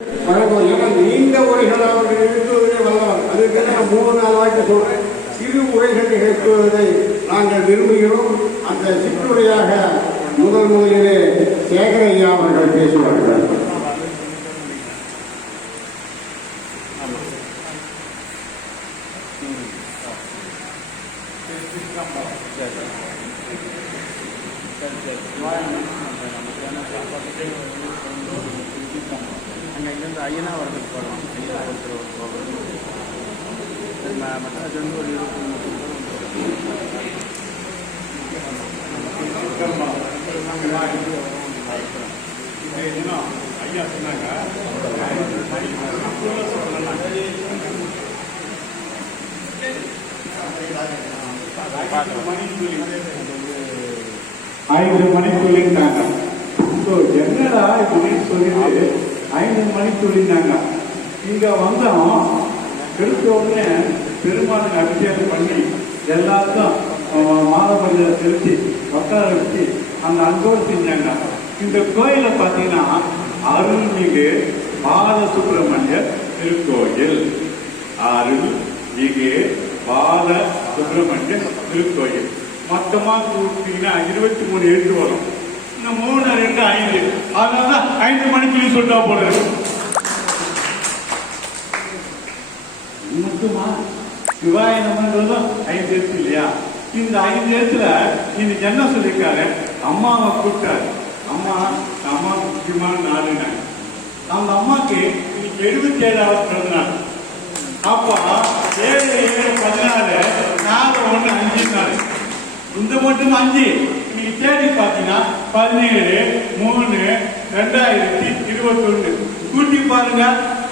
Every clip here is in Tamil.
நீண்ட உரைகள் அவர்கள் எழுதுவதே வல்லவர். அதுக்கு நான் 3-4 வாய்க்கு சொல்றேன். சிறு உரைகள் நிகழ்த்துவதை நாங்கள் விரும்புகிறோம். அந்த சிற்றுரையாக முதலிலே சேகரையா அவர்கள் பேசுவார்கள். அங்கேருந்து ஐயனா வரதுக்கு போகலாம். ஐயனா ஒருத்தர் போகணும். மற்ற ஒரு 20 ஐயா சொன்னாங்க. 5 மணிக்கு சொல்லியிருந்தாங்க. என்னடா இப்படின்னு சொல்லிட்டு 5 மணிக்கு சொல்லியிருந்தாங்க. இங்க வந்தோம். எடுத்த உடனே பெருமாளுக்கு அபிஷேகம் பண்ணி எல்லாத்தையும் மாதமரியாதை செலுத்தி உட்கார வச்சு அந்த அன்போடு செஞ்சாங்க. இந்த கோயில பார்த்தீங்கன்னா அருள்மிகு பாலசுப்பிரமணியர் திருக்கோயில். அருள்மிகு பாலசுப்பிரமணியர் திருக்கோயில். மொத்தமா கூட்டிங்கன்னா 23 எழுத்து வரும். இந்த 3, 2, 5 அதனாலதான் 5 மணிக்கு சொல்லிட்டா போல மட்டுமா சிவாய நம்மன்றதும் 5 எழுத்து இல்லையா? இந்த 5 எழுத்துல இன்னைக்கு என்ன சொல்லியிருக்காரு? அம்மாவை கூப்பிட்டாரு. அம்மா முக்கியமான நாளுங்க. அந்த அம்மாக்கு இன்னைக்கு 77வது பிறந்த நாள். அப்போ 7/7/14 4 1 5 நாள். இந்த மட்டும் 5 இன்னைக்கு தேதி பார்த்தீங்கன்னா 17/3/2021 கூட்டி பாருங்க.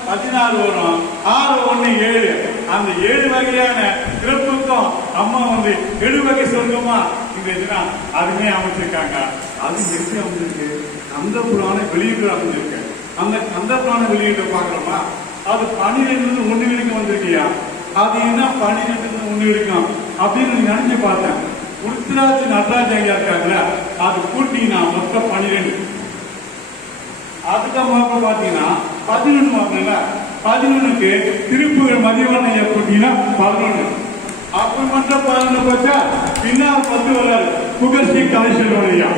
16 வரும். 6 1 7. அந்த 7 வகையான சிறப்புக்கும் அம்மா 7 வகை சொல்லுமா இந்த இதுனா அதுமே அமைச்சிருக்காங்க. அது எப்படி அமைஞ்சிருக்கு? கந்த புராணம் வெளியீடு அமைஞ்சிருக்கு. அந்த கந்த புராணம் வெளியீடு பாக்குறோமா? அது 12 1 வரைக்கும் வந்திருக்கியா? அது என்ன 12 1 வரைக்கும் அப்படின்னு நினைச்சு பார்த்தேன். உருத்திராட்சி நடராஜ ஐயா இருக்காங்களா, அது கூட்டிங்கன்னா மொத்தம் 12. அதுக்கப்புறம் பாத்தீங்கன்னா 11 வாங்கினால 11க்கு திருப்பூர் மதிவண்ண ஐயா கூட்டிங்கன்னா 11. அப்ப மட்டும் 11 போச்சா பின்னால் 10 வராது. புகழ்ச்சி கலைச்சல் ஐயா.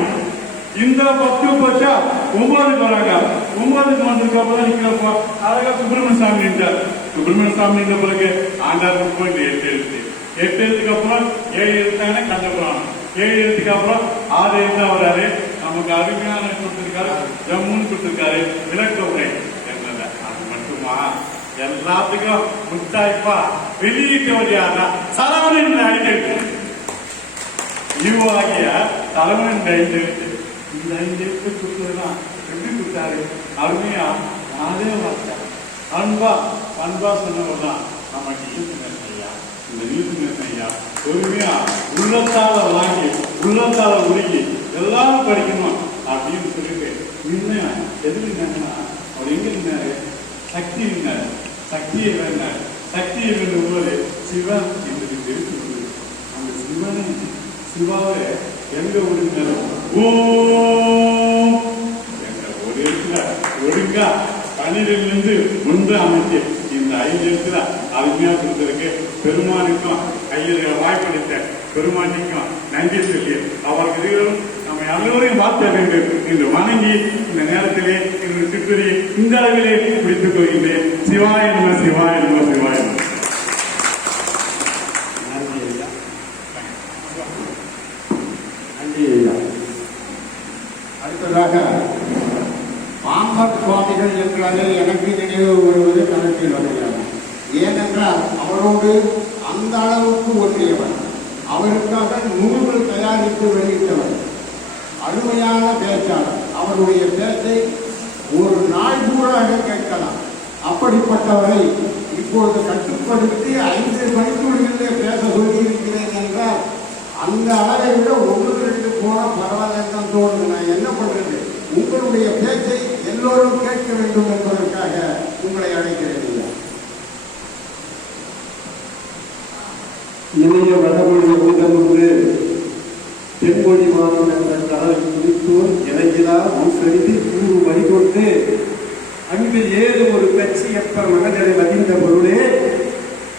இந்த 10 போச்சா 9க்கு வராங்க. 9க்கு வந்ததுக்கு அப்புறம் நிக்கிறப்போ அழகா சுப்பிரமணிய சாமி நின்றார். சுப்பிரமணிய சாமி நின்ற பிறகு ஆண்டாருக்கு போயிட்டு 8 எழுத்து. 8 எழுத்துக்கு அப்புறம் 7 எழுத்தாங்கன்னா கண்டபுராணம். 7 எழுத்துக்கு அப்புறம் 6 எழுத்தா வராரு. நமக்கு அருமையான கொடுத்திருக்காரு. ஜம்முன்னு கொடுத்திருக்காரு. விளக்க உரை என்னது? அது மட்டுமா? எல்லாத்துக்கும் முத்தாய்ப்பா வெளியிட்டவர் யாரா? சரவணன் ஐந்து. இவ்வாகிய சரவணன் 5 எழுத்து. இந்த 5 எழுத்து கொடுத்ததுதான் எப்படி கொடுத்தாரு? அருமையா அதே வார்த்தை அன்பா சொன்னவர் தான் நம்ம ஐயா. இந்த நீதிமன்ற ஐயா பொறுமையா உள்ளத்தால வாங்கி உள்ளத்தால உருகி எல்லாரும் படிக்கணும் அப்படின்னு சொல்லிட்டு இன்னும் எதுல இருந்தாங்கன்னா அவர் எங்க இருந்தாரு? சக்தி இருந்தாரு. சக்தியை வேண்டாரு. சக்தியை வேண்டும் போது சிவன் என்று தெரிந்து அந்த சிவனை சிவாவை எங்க ஒழுங்காலும் ஓம் என்ற ஒரு இடத்துல ஒழுங்கா 12 1 அமைச்சு இந்த 5 எழுத்துல அருமையா கொடுத்திருக்கு. பெருமானுக்கும் கையில் வாய்ப்பளித்த பெருமானிக்கும் நன்றி சொல்லி அவருக்கு நம்ம எல்லோரையும் வாழ்த்த வேண்டும் என்று வணங்கி இந்த நேரத்திலே இந்த சித்துரை இந்த அளவிலே முடித்துக் கொள்கின்றேன். சிவாய நம சிவாய நம சிவாய நம. நன்றி ஐயா. அடுத்ததாக பாம்பர் சுவாமிகள் என்றாலே எனக்கு நினைவு வருவது கணக்கில் வருகிறார். ஏனென்றால் அவரோடு அந்த அளவுக்கு ஒன்றியவர். அவருக்காக நூல்கள் தயாரித்து வெளியிட்டவர். அருமையான பேச்சாளர். அவருடைய பேச்சை ஒரு நாள் பூராக கேட்கலாம். அப்படிப்பட்டவரை இப்பொழுது கட்டுப்படுத்தி 5 மணிக்குள்ளிலே பேச சொல்லியிருக்கிறேன் என்றால் அந்த அளவை விட 1 2 போன பரவாயில்ல தோணுது. நான் என்ன பண்றது? உங்களுடைய பேச்சை எல்லோரும் கேட்க வேண்டும் என்பதற்காக உங்களை அழைக்கிறேன். இளைய வடமொழி முதல்வரு தென்மொழி மாதம் என்ற கடலை குறித்தோர் இலங்கிலா முன்கருதி கூறு வழிகொண்டு அன்பில் ஏது ஒரு கட்சி எப்பர் மனதில் மதிந்த பொருளே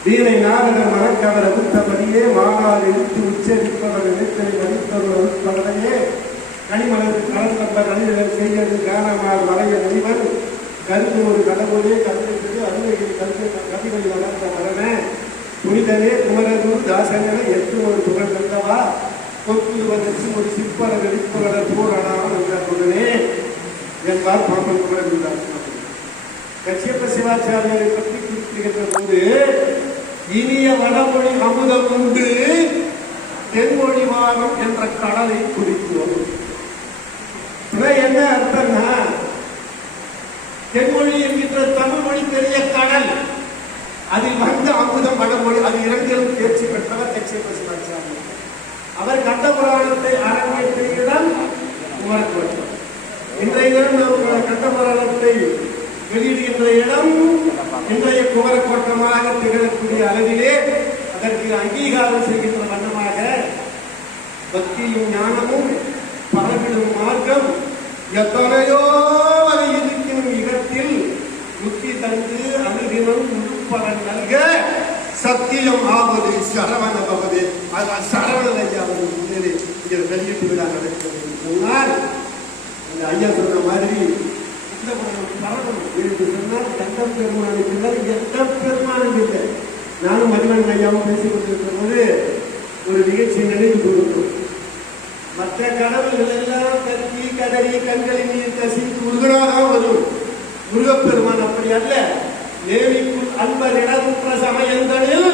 வீணை நாரதர் மனக்கவர் அகுத்தபடியே மாநாடு இழுத்து உச்சரிப்பவர் நினைத்தலை மதித்தவர் உட்படையே கனிமலர் கலந்தப்பர் அணிதல் செய்யது காரணமால் மலைய மணிவன் கருத்து ஒரு கடவுளே கருத்து அருமையில் கருத்து கவிதை வளர்ந்த மரண புனிதனே குமரனூர் தாசனே எட்டு ஒரு புகழ் கண்டவா கொத்துவதற்கு ஒரு சிற்பர வெளிப்புகழர் போராடாமல் என்ற பொருளே என்பார் பாம்பன் குமரனூர் தாசன். கச்சியப்ப சிவாச்சாரியரை பற்றி குறிப்பிடுகின்ற போது இனிய வடமொழி அமுதம் உண்டு தென்மொழி வாரம் என்ற கடலை குறித்தோம். என்ன அர்த்தம்னா தென்மொழி என்கின்ற தமிழ் மொழி பெரிய கடல், அதில் வந்த அமுதம் வடமொழி, அது இரண்டிலும் தேர்ச்சி பெற்றவர் கச்சியப்ப சிவாச்சாரியர். அவர் கண்ட புராணத்தை அரங்கேற்றிய இடம் குமரக்கோட்டம். இன்றைய தினம் நாம் கண்ட புராணத்தை வெளியிடுகின்ற இடம் இன்றைய குமரக்கோட்டமாக திகழக்கூடிய அளவிலே அதற்கு அங்கீகாரம் செய்கின்ற வண்ணமாக பக்தியும் ஞானமும் பரவிடும் மார்க்கம் எத்தனையோ வரை இருக்கும் இடத்தில் முக்தி தந்து அனுதினம் முழுப்பலன் நல்க சத்தியம் ஆவது சரவண பவது. சரவண ஐயாவது இங்கே வெளியீட்டு விழா நடக்கிறது சொன்னால் இந்த ஐயா சொன்ன மாதிரி சொன்னால் கண்டம் பெருமானுக்கு எந்த பெருமானும் இல்லை. நானும் மதிவன் ஐயாவும் பேசிக் கொண்டிருக்கிற போது ஒரு நிகழ்ச்சி நினைவு கொடுத்தோம். மற்ற கடவுள்கள் எல்லாம் கத்தி கதறி கண்களின் நீர் கசித்து முருகனாதான் வரும். முருகப்பெருமான் அப்படி அல்ல. தேவிக்குள் அன்பர் இடமுற்ற சமயங்களில்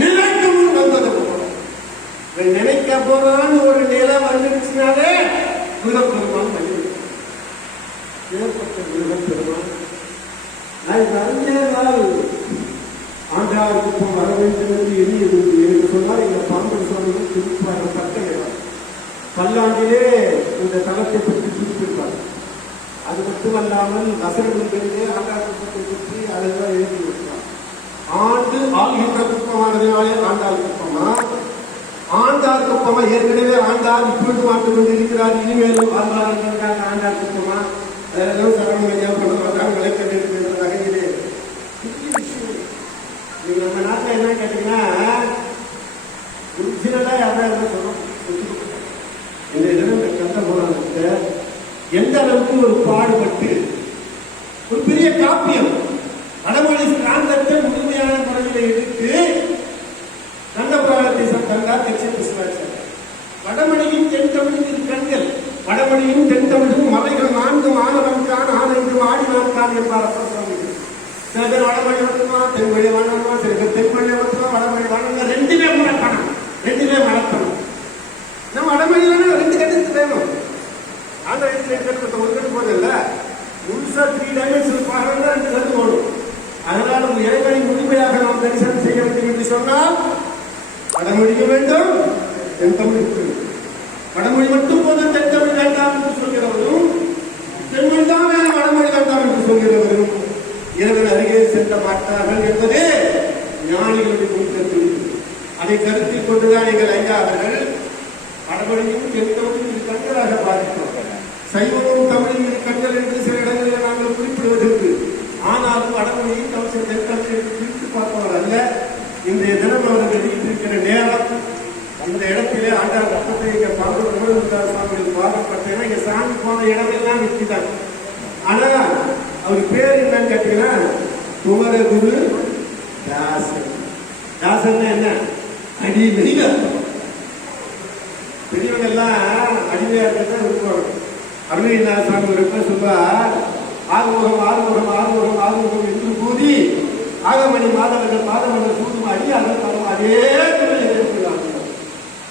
நிலைக்கும் வந்தது நினைக்க போறான்னு ஒரு நிலம் வந்துருச்சுனாலே முருகப்பெருமான் பண்ணி ஏற்பட்ட முருகப்பெருமான் அறிஞரால் ஆண்டாள் குப்பம் வர வேண்டும் என்று சொன்னால் இந்த பாம்பன் சுவாமிகள் குறிப்பாக பட்டம் பல்லாண்டிலே இந்த தளத்தை பற்றி குறிப்பிட்டார். அது மட்டுமல்லாமல் வசனங்களிலே ஆண்டாள் குப்பத்தை பற்றி அதெல்லாம் எழுதி விட்டார். ஆண்டு ஆள்கின்ற குப்பமானதினாலே ஆண்டாள் குப்பமா, ஆண்டாள் குப்பமா, ஏற்கனவே ஆண்டாள் இப்பொழுது ஆண்டு கொண்டு இருக்கிறார், இனிமேலும் ஆண்டாள் ஆண்டாள் குப்பமா, அதெல்லாம் சரவணையா பண்ண விளக்கம் என்ற வகையிலே நீங்க நம்ம நாட்டில் என்ன கேட்டீங்கன்னா ஒரிஜினலா யாராவது சொல்றோம். இந்த இடம் கண்ட போராட்டத்தை எந்த அளவுக்கு ஒரு பாடுபட்டு ஒரு பெரிய காப்பியம் வடமொழி பிராந்தத்தை முழுமையான முறையில் எடுத்து கண்ட புராணத்தை தந்தார் கச்சியப்ப சிவாச்சாரியர். வடமொழியின் தென் தமிழின் கண்கள், வடமொழியும் தென் தமிழும் மலைகள் 4 ஆனவன்கான் ஆனைந்து ஆடினான்கான் என்பார் அப்பர் சுவாமிகள். சில பேர் வடமொழி மட்டுமா தென்மொழி வாழணுமா, சில பேர் தென்மொழி மட்டுமா வடமொழி வாழணும். ரெண்டுமே முடக்கணும், ரெண்டுமே மறக்கணும். நம்ம வடமொழியில 2 கட்டத்து வேணும். ஆண்ட கட்டத்தை ஒரு கட்டு போது இல்ல, முழுசா 3 டைமென்ஷன் பாருங்க 2 கட்டு போடும். அதனால இறைவனை முழுமையாக நாம் தரிசனம் செய்ய வேண்டும் என்று சொன்னால் வடமொழியும் வேண்டும், தென் தமிழ் வேண்டும். வடமொழி மட்டும் போதும் தென் தமிழ் வேண்டாம் என்று சொல்கிறவரும், தென்மொழி தான் வேணும் வடமொழி வேண்டாம் என்று சொல்கிறவரும் இறைவன் அருகே செல்ல மாட்டார்கள் என்பதே ஞானிகளுடைய கூட்டத்தில். அதை கருத்தில் கொண்டுதான் எங்கள் ஐயா அவர்கள் வடமொழியும் தென் தமிழும் கண்களாக பாதிப்பார்கள். சைவமும் தமிழும் இரு கண்கள் என்று சில இடங்களில் நாங்கள் குறிப்பிடுவதற்கு, ஆனாலும் வடமொழியும் தமிழ் தென் தமிழ் என்று பிரித்து பார்ப்பவர் அல்ல. இன்றைய தினம் அவர்கள் வெளியிட்டிருக்கிற நேரம் அந்த இடத்திலே ஆண்டாள் பக்கத்தை இங்க பாம்பு குமரகுருதாஸ் சுவாமிகள் பாடப்பட்டேன்னா இங்க சாமி போன இடமெல்லாம் நிற்கிறார். ஆனா அவர் பேர் என்னன்னு கேட்டீங்கன்னா குமரகுரு தாசன். தாசன் என்ன? அடிமையில பெரியவங்க எல்லாம் அடிமையா இருக்கிறதா இருப்பாங்க. அருணகிரிநாத சுவாமி ஒரு இடத்துல சொல்வார், ஆறுமுகம் ஆறுமுகம் ஆறுமுகம் ஆறுமுகம் என்று கூறி ஆகமணி மாதவர்கள் மாதவர்கள் சூடும் அடியார்கள் தரும் அதே இருக்கிறார்கள்.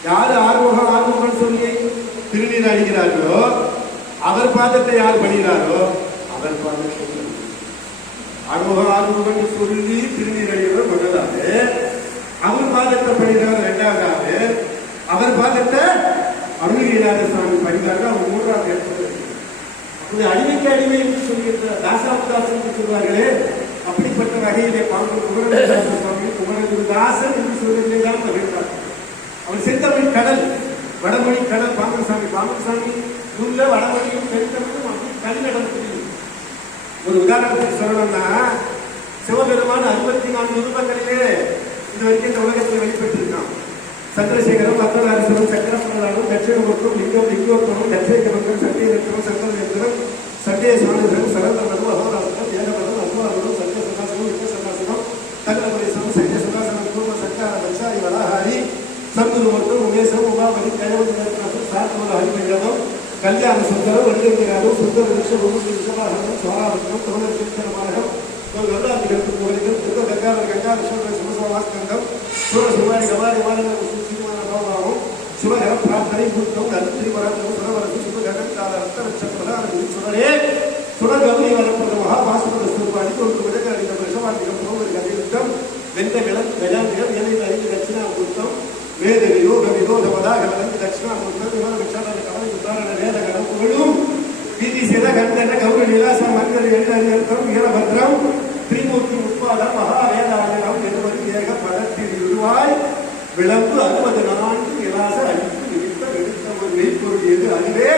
யாரு ஆறுமுகம் ஆறுமுகம் சொல்லி திருநீர் அடிக்கிறார்களோ அவர் பாதத்தை யார் பணிகிறாரோ அவர் பாதத்தை ஆறுமுகம் ஆறுமுகம் சொல்லி திருநீர் அடிக்கிறவர் முதலாவது, அவர் பாதத்தை பணிகிறவர் 2வது, அவர் பாதத்தை அருணகிரிநாத சுவாமி பணிகிறார்கள் அவர் 3வது இடத்துல. அடிமைக்கு அடிமை என்று சொல்கின்ற தாசாமுதாசன் என்று சொல்வார்களே, அப்படிப்பட்ட வகையிலே பாம்பு குமரகுருதாசன் சுவாமி குமரகுருதாசன் என்று சொல்வதில்லைதான் மகிழ்ந்தார். அவர் செந்தமிழ் கடல், வடமொழி கடல் பாம்பசாமி. பாம்பசாமி நூல்ல வடமொழியும் தென்தமிழும் அப்படி கலிநடத்தில் ஒரு உதாரணத்துக்கு சொல்லணும்னா சிவபெருமான 64 ரூபங்களிலே இது வரைக்கும் இந்த உலகத்தில் வெளிப்பட்டிருக்கான். சந்திரசேகரம், அர்த்தநாரீஸ்வரம், சக்கரப்பிரதானம், தட்சிணமூர்த்தம், லிங்கம், லிங்கோத்தமம், தட்சேகமங்கலம், சத்தியரத்னம், சங்கரநேந்திரம், சத்திய சாமிதரம், சரந்தமனம், அகோராசனம், ஏகமனம், அத்வாரம், சங்க சதாசனம், யுக சதாசனம், தகரபரிசனம், சைன்ய சுதாசனம், பூர்வ சங்கார பஞ்சாரி வராஹாரி, சந்துருமூர்த்தம், உமேசம், உமாபதி, கயவந்தம், சாத்மல ஹரிமண்டலம், கல்யாண சுந்தரம், வண்டியராகம், சுந்தர விஷம், ரிஷபாகரம், சுவாராவர்த்தம், திருமணம், கங்காதிகள், கங்கா விஸ்வ சுமசவாஸ்கந்தம், சூரசுமாரி கமாரி மாநிலம் சுமானபாவும், சிவகர பிரார்த்தனை பூத்தம், நன்றி வராதம், சுரவரசு, சுபகரத்தால ரத்தரட்சம் சுடரே, சுடர் கௌரி வரப்பட்ட மகாபாஸ்கர ஸ்வரூபாடி, ஒரு விடக அறிந்த விஷவாதிகம், சோதரி கதியுத்தம், வெந்த விளம், கஜாந்திகள், ஏழை அறிந்து தட்சிணாமூர்த்தம், வேத விரோத விரோத வதாகலந்து தட்சிணாமூர்த்தம், விவர விசாரணை கவலை உதாரண வேத கடம் புகழும், வீதி சித கந்தன கௌரி விலாச மங்கர் எழுதறியர்த்தம், வீரபத்ரம், திரிமூர்த்தி உட்பாதம், மகாவேதாஜனம் என்பது ஏக பதத்தில் உருவாய் விளம்பு 64 விலாச அழிப்பு நிமித்த வெடித்த ஒரு மெய்ப்பொருளியது அதுவே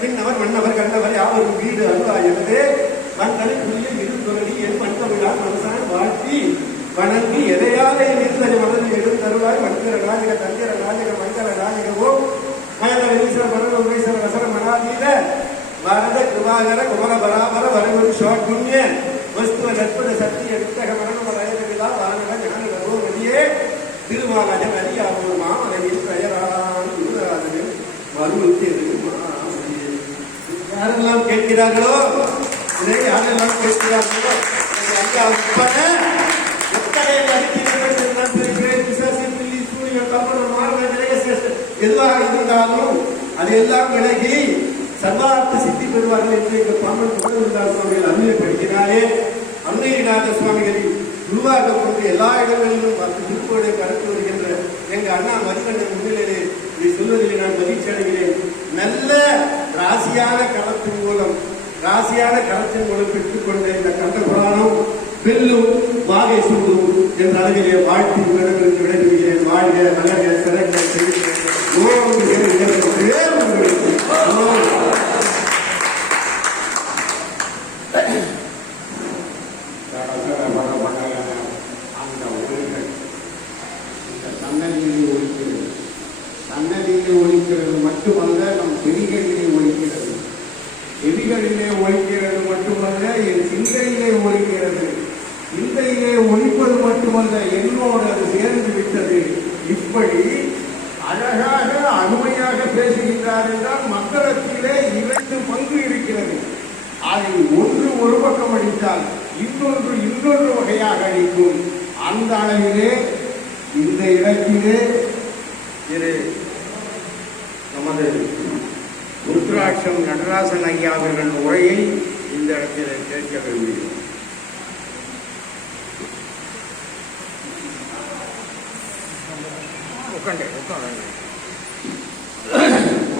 விண்ணவர் மன்னவர் கண்டவர் யாவரும் வீடு அருளாயதே மண்ணலை புரிய இருந்தொழி என் மன்னவிழான் மனசான் வாழ்த்தி வணங்கி எதையாலே நிர்ணய மனதில் எழுந்தருளாய் மந்திர நாயக தந்திர நாயக மந்திர நாயகவோ மயல வீசர மரண உமேசர வசர மனாதீத பாரத கிருபாகர குமர பராபர வரகுரு ஷோட்புண்ணிய வஸ்துவ நற்பட சக்தி எடுத்தக மரணம் அடையவில்லா வானக ஞான நரோகதியே திருமாலஜன் அறியாமல் மாமனையில் பெயரான் குருராஜனில் வருவது யாரெல்லாம் கேட்கிறார்களோ இதை யாரெல்லாம் கேட்கிறார்களோ ஐயா உட்பட எத்தனை எதுவாக இருந்தாலும் அதையெல்லாம் விலகி சர்வார்த்த சித்தி பெறுவார்கள் என்று எங்கள் பாமன் புகழ்ந்தார் சுவாமிகள் அருமைப்படுத்தினாலே அருணகிரிநாத சுவாமிகளின் உருவாக கொண்டு எல்லா இடங்களிலும் திருப்போடு கடந்து வருகின்ற எங்க அண்ணா மதிக்கண்ணன் முன்னிலையிலே இதை சொல்வதிலே நான் மகிழ்ச்சி அடைகிறேன். நல்ல ராசியான களத்தின் மூலம் பெற்றுக்கொண்ட இந்த கந்த புராணம் வெல்லும் வாகை சூடும் என்ற அளவிலே வாழ்த்தி உங்களிடமிருந்து விடைபெறுகிறேன். வாழ்க நலக சிறந்த சன்னதியிலே ஒழிக்கிறது மட்டுமல்ல, நம் செவிகளிலே ஒழிக்கிறது. செவிகளிலே ஒழிக்கிறது மட்டுமல்ல, என் சிந்தையிலே ஒழிக்கிறது. சிந்தையிலே ஒழிப்பது மட்டுமல்ல, என்னோடு அது சேர்ந்து விட்டது. இப்படி அழகாக அருமையாக பேசுகின்றார் என்றால் மக்களத்திலே 2 பங்கு இருக்கிறது. அதில் ஒன்று ஒரு பக்கம் அடித்தால் இன்னொன்று வகையாக அடிக்கும். அந்த அளவிலே இந்த இடத்திலே நமது ருத்ராட்சம் நடராசன் ஐயா அவர்கள் உரையை இந்த இடத்திலே கேட்க விரும்புகிறோம்.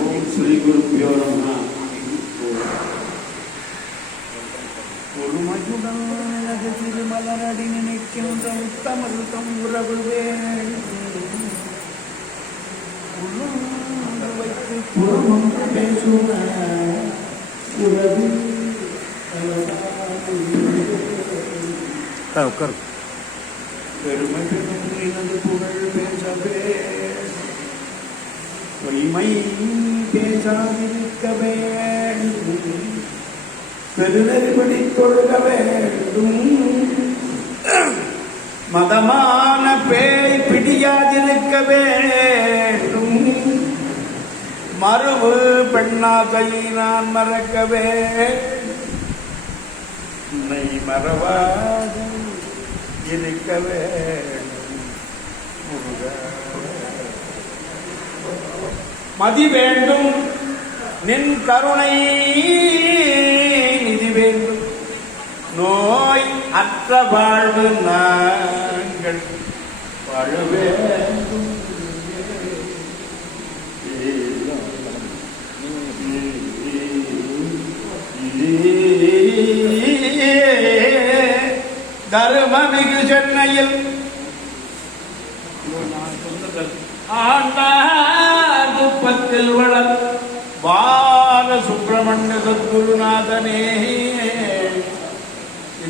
ஓம் ஸ்ரீ குருப்யோ நமः. ஒரு மஜுடன் திருமலரடி நினைக்கின்ற உத்தமருத்தம் உறவுவேன் வைத்து புறமொன்று பேசுவ உறவு பெருமை பெருமையினது புகழ் பேசவே பொய்மை பேசாதிருக்க வேண்டும், பெருநெறிபடி தொழுக வேண்டும், மதமான பேய் பிடியாதிருக்க வேண்டும், மறுவு பெண்ணாசை நான் மறக்கவே உன்னை மறவாது இருக்க வேண்டும், மதி வேண்டும் நின் கருணை நிதி வேண்டும், நோய் அற்ற வாழ்வு நாங்கள் வாழ வேண்டும். தருமமிகு சென்னையில் ஆண்டார் குப்பத்தில் வளர் பால சுப்பிரமணிய சத்குருநாதனே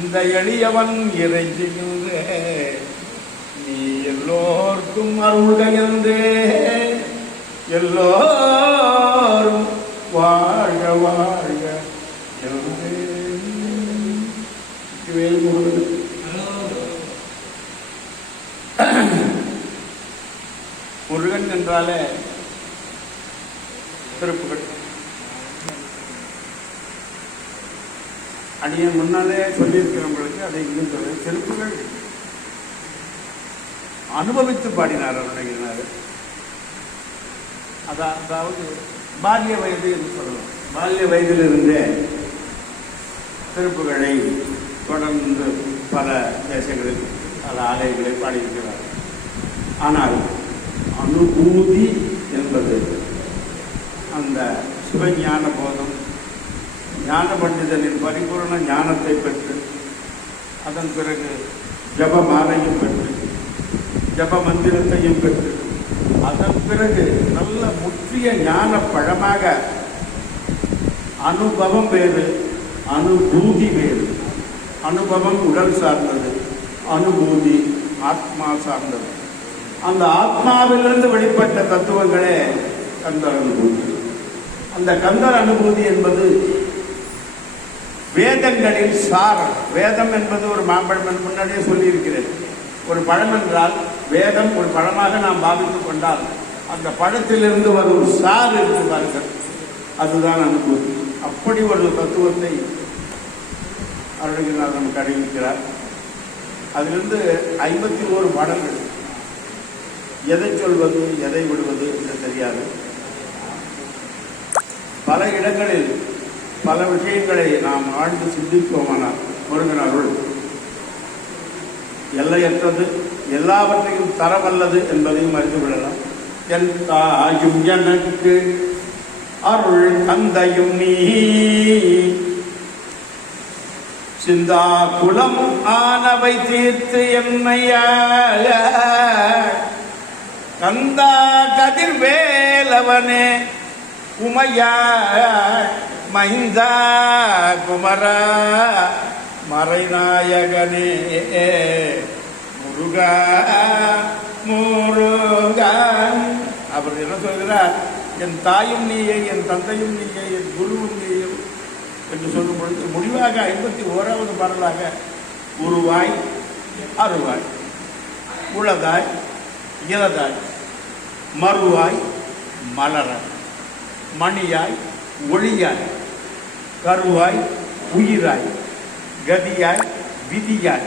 இந்த எளியவன் இறைஞ்சுகின்றே நீ எல்லோர்க்கும் அருள்கையந்தே எல்லோரும் வாழ்க வாழ்க என்றே. வேல் முருகன். முருகன் என்றாலே திருப்புகள். அடிய முன்னாலே சொல்லியிருக்கிறவங்களுக்கு அதை இன்னும் சொல்ல திருப்புகள் அனுபவித்து பாடினார் அருணகிரினார். அதாவது பால்ய வயது என்று சொல்லலாம். பால்ய வயதிலிருந்தே திருப்புகளை தொடர்ந்து பல தேசங்களில் பல ஆலயங்களை பாடியிருக்கிறார். ஆனால் அனுபூதி என்பது அந்த சிவஞான போதம், ஞான பண்டிதனின் பரிபூர்ண ஞானத்தை பெற்று அதன் பிறகு ஜப மாலையும் பெற்று ஜப மந்திரத்தையும் பெற்று அதன் பிறகு நல்ல முற்றிய ஞான பழமாக அனுபவம் வேறு, அனுபூதி வேறு. அனுபவம் உடல் சார்ந்தது, அனுபூதி ஆத்மா சார்ந்தது. அந்த ஆத்மாவிலிருந்து வெளிப்பட்ட தத்துவங்களே கந்தர் அனுபூதி. அந்த கந்தர் அனுபூதி என்பது வேதங்களில் சாரம். வேதம் என்பது ஒரு மாம்பழம், முன்னாடியே சொல்லியிருக்கிறேன். ஒரு பழம் என்றால் வேதம் ஒரு பழமாக நாம் பாவித்துக் கொண்டால் அந்த பழத்திலிருந்து வரும் சாறு இருக்கிறார்கள், அதுதான் அனுபூதி. அப்படி ஒரு தத்துவத்தை அருணகிரிநாதர் நமக்கு அறிவிக்கிறார். அதிலிருந்து 51 பாடல்கள். எதை சொல்வது எதை விடுவது என்று தெரியாது. பல இடங்களில் பல விஷயங்களை நாம் ஆழ்ந்து சிந்திப்போமானால் முருகன் அருள் எல்லையற்றது, எல்லாவற்றையும் தரவல்லது என்பதையும் அறிந்து கொள்ளலாம். என் தாயும் எனக்கு அருள் தந்தையும் நீ, சிந்தா குலம் ஆனவை தீர்த்து என்னையாக, கந்தா கதிர்வேலவனே உமையாள் மைந்தா குமரா மறைநாயகனே முருகா முருகா. அவர் என்ன சொல்கிறார்? என் தாயும் நீயே, என் தந்தையும் நீயே, என் குருவும் நீயே என்று சொல்லும் பொழுது முடிவாக 51வது பாடலாக உருவாய் அருவாய் உளதாய் இலதாய் மறுவாய் மலராய் மணியாய் ஒளியாய் கருவாய் உயிராய் கதியாய் விதியாய்,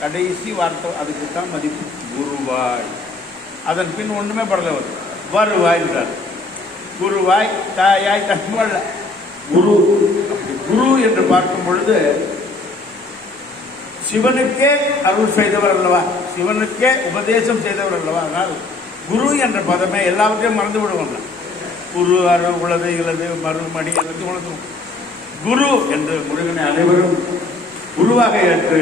கடைசி வார்த்தை அதுக்குத்தான் மதிப்பு, குருவாய். அதன் பின் ஒன்றுமே படல வருவாய் என்றார். குருவாய் தாயாய் தன்மல்ல குரு. குரு என்று பார்க்கும் பொழுது சிவனுக்கே அருள் செய்தவர் அல்லவா, சிவனுக்கே உபதேசம் செய்தவர் அல்லவா. ஆனால் குரு என்ற பதமே எல்லாவற்றையும் மறந்து விடுவாங்க. குரு அருள் உளது இலது மறுமணி எல்லாத்தையும் உணர்த்தும். குரு என்று முருகனை அனைவரும் குருவாக ஏற்று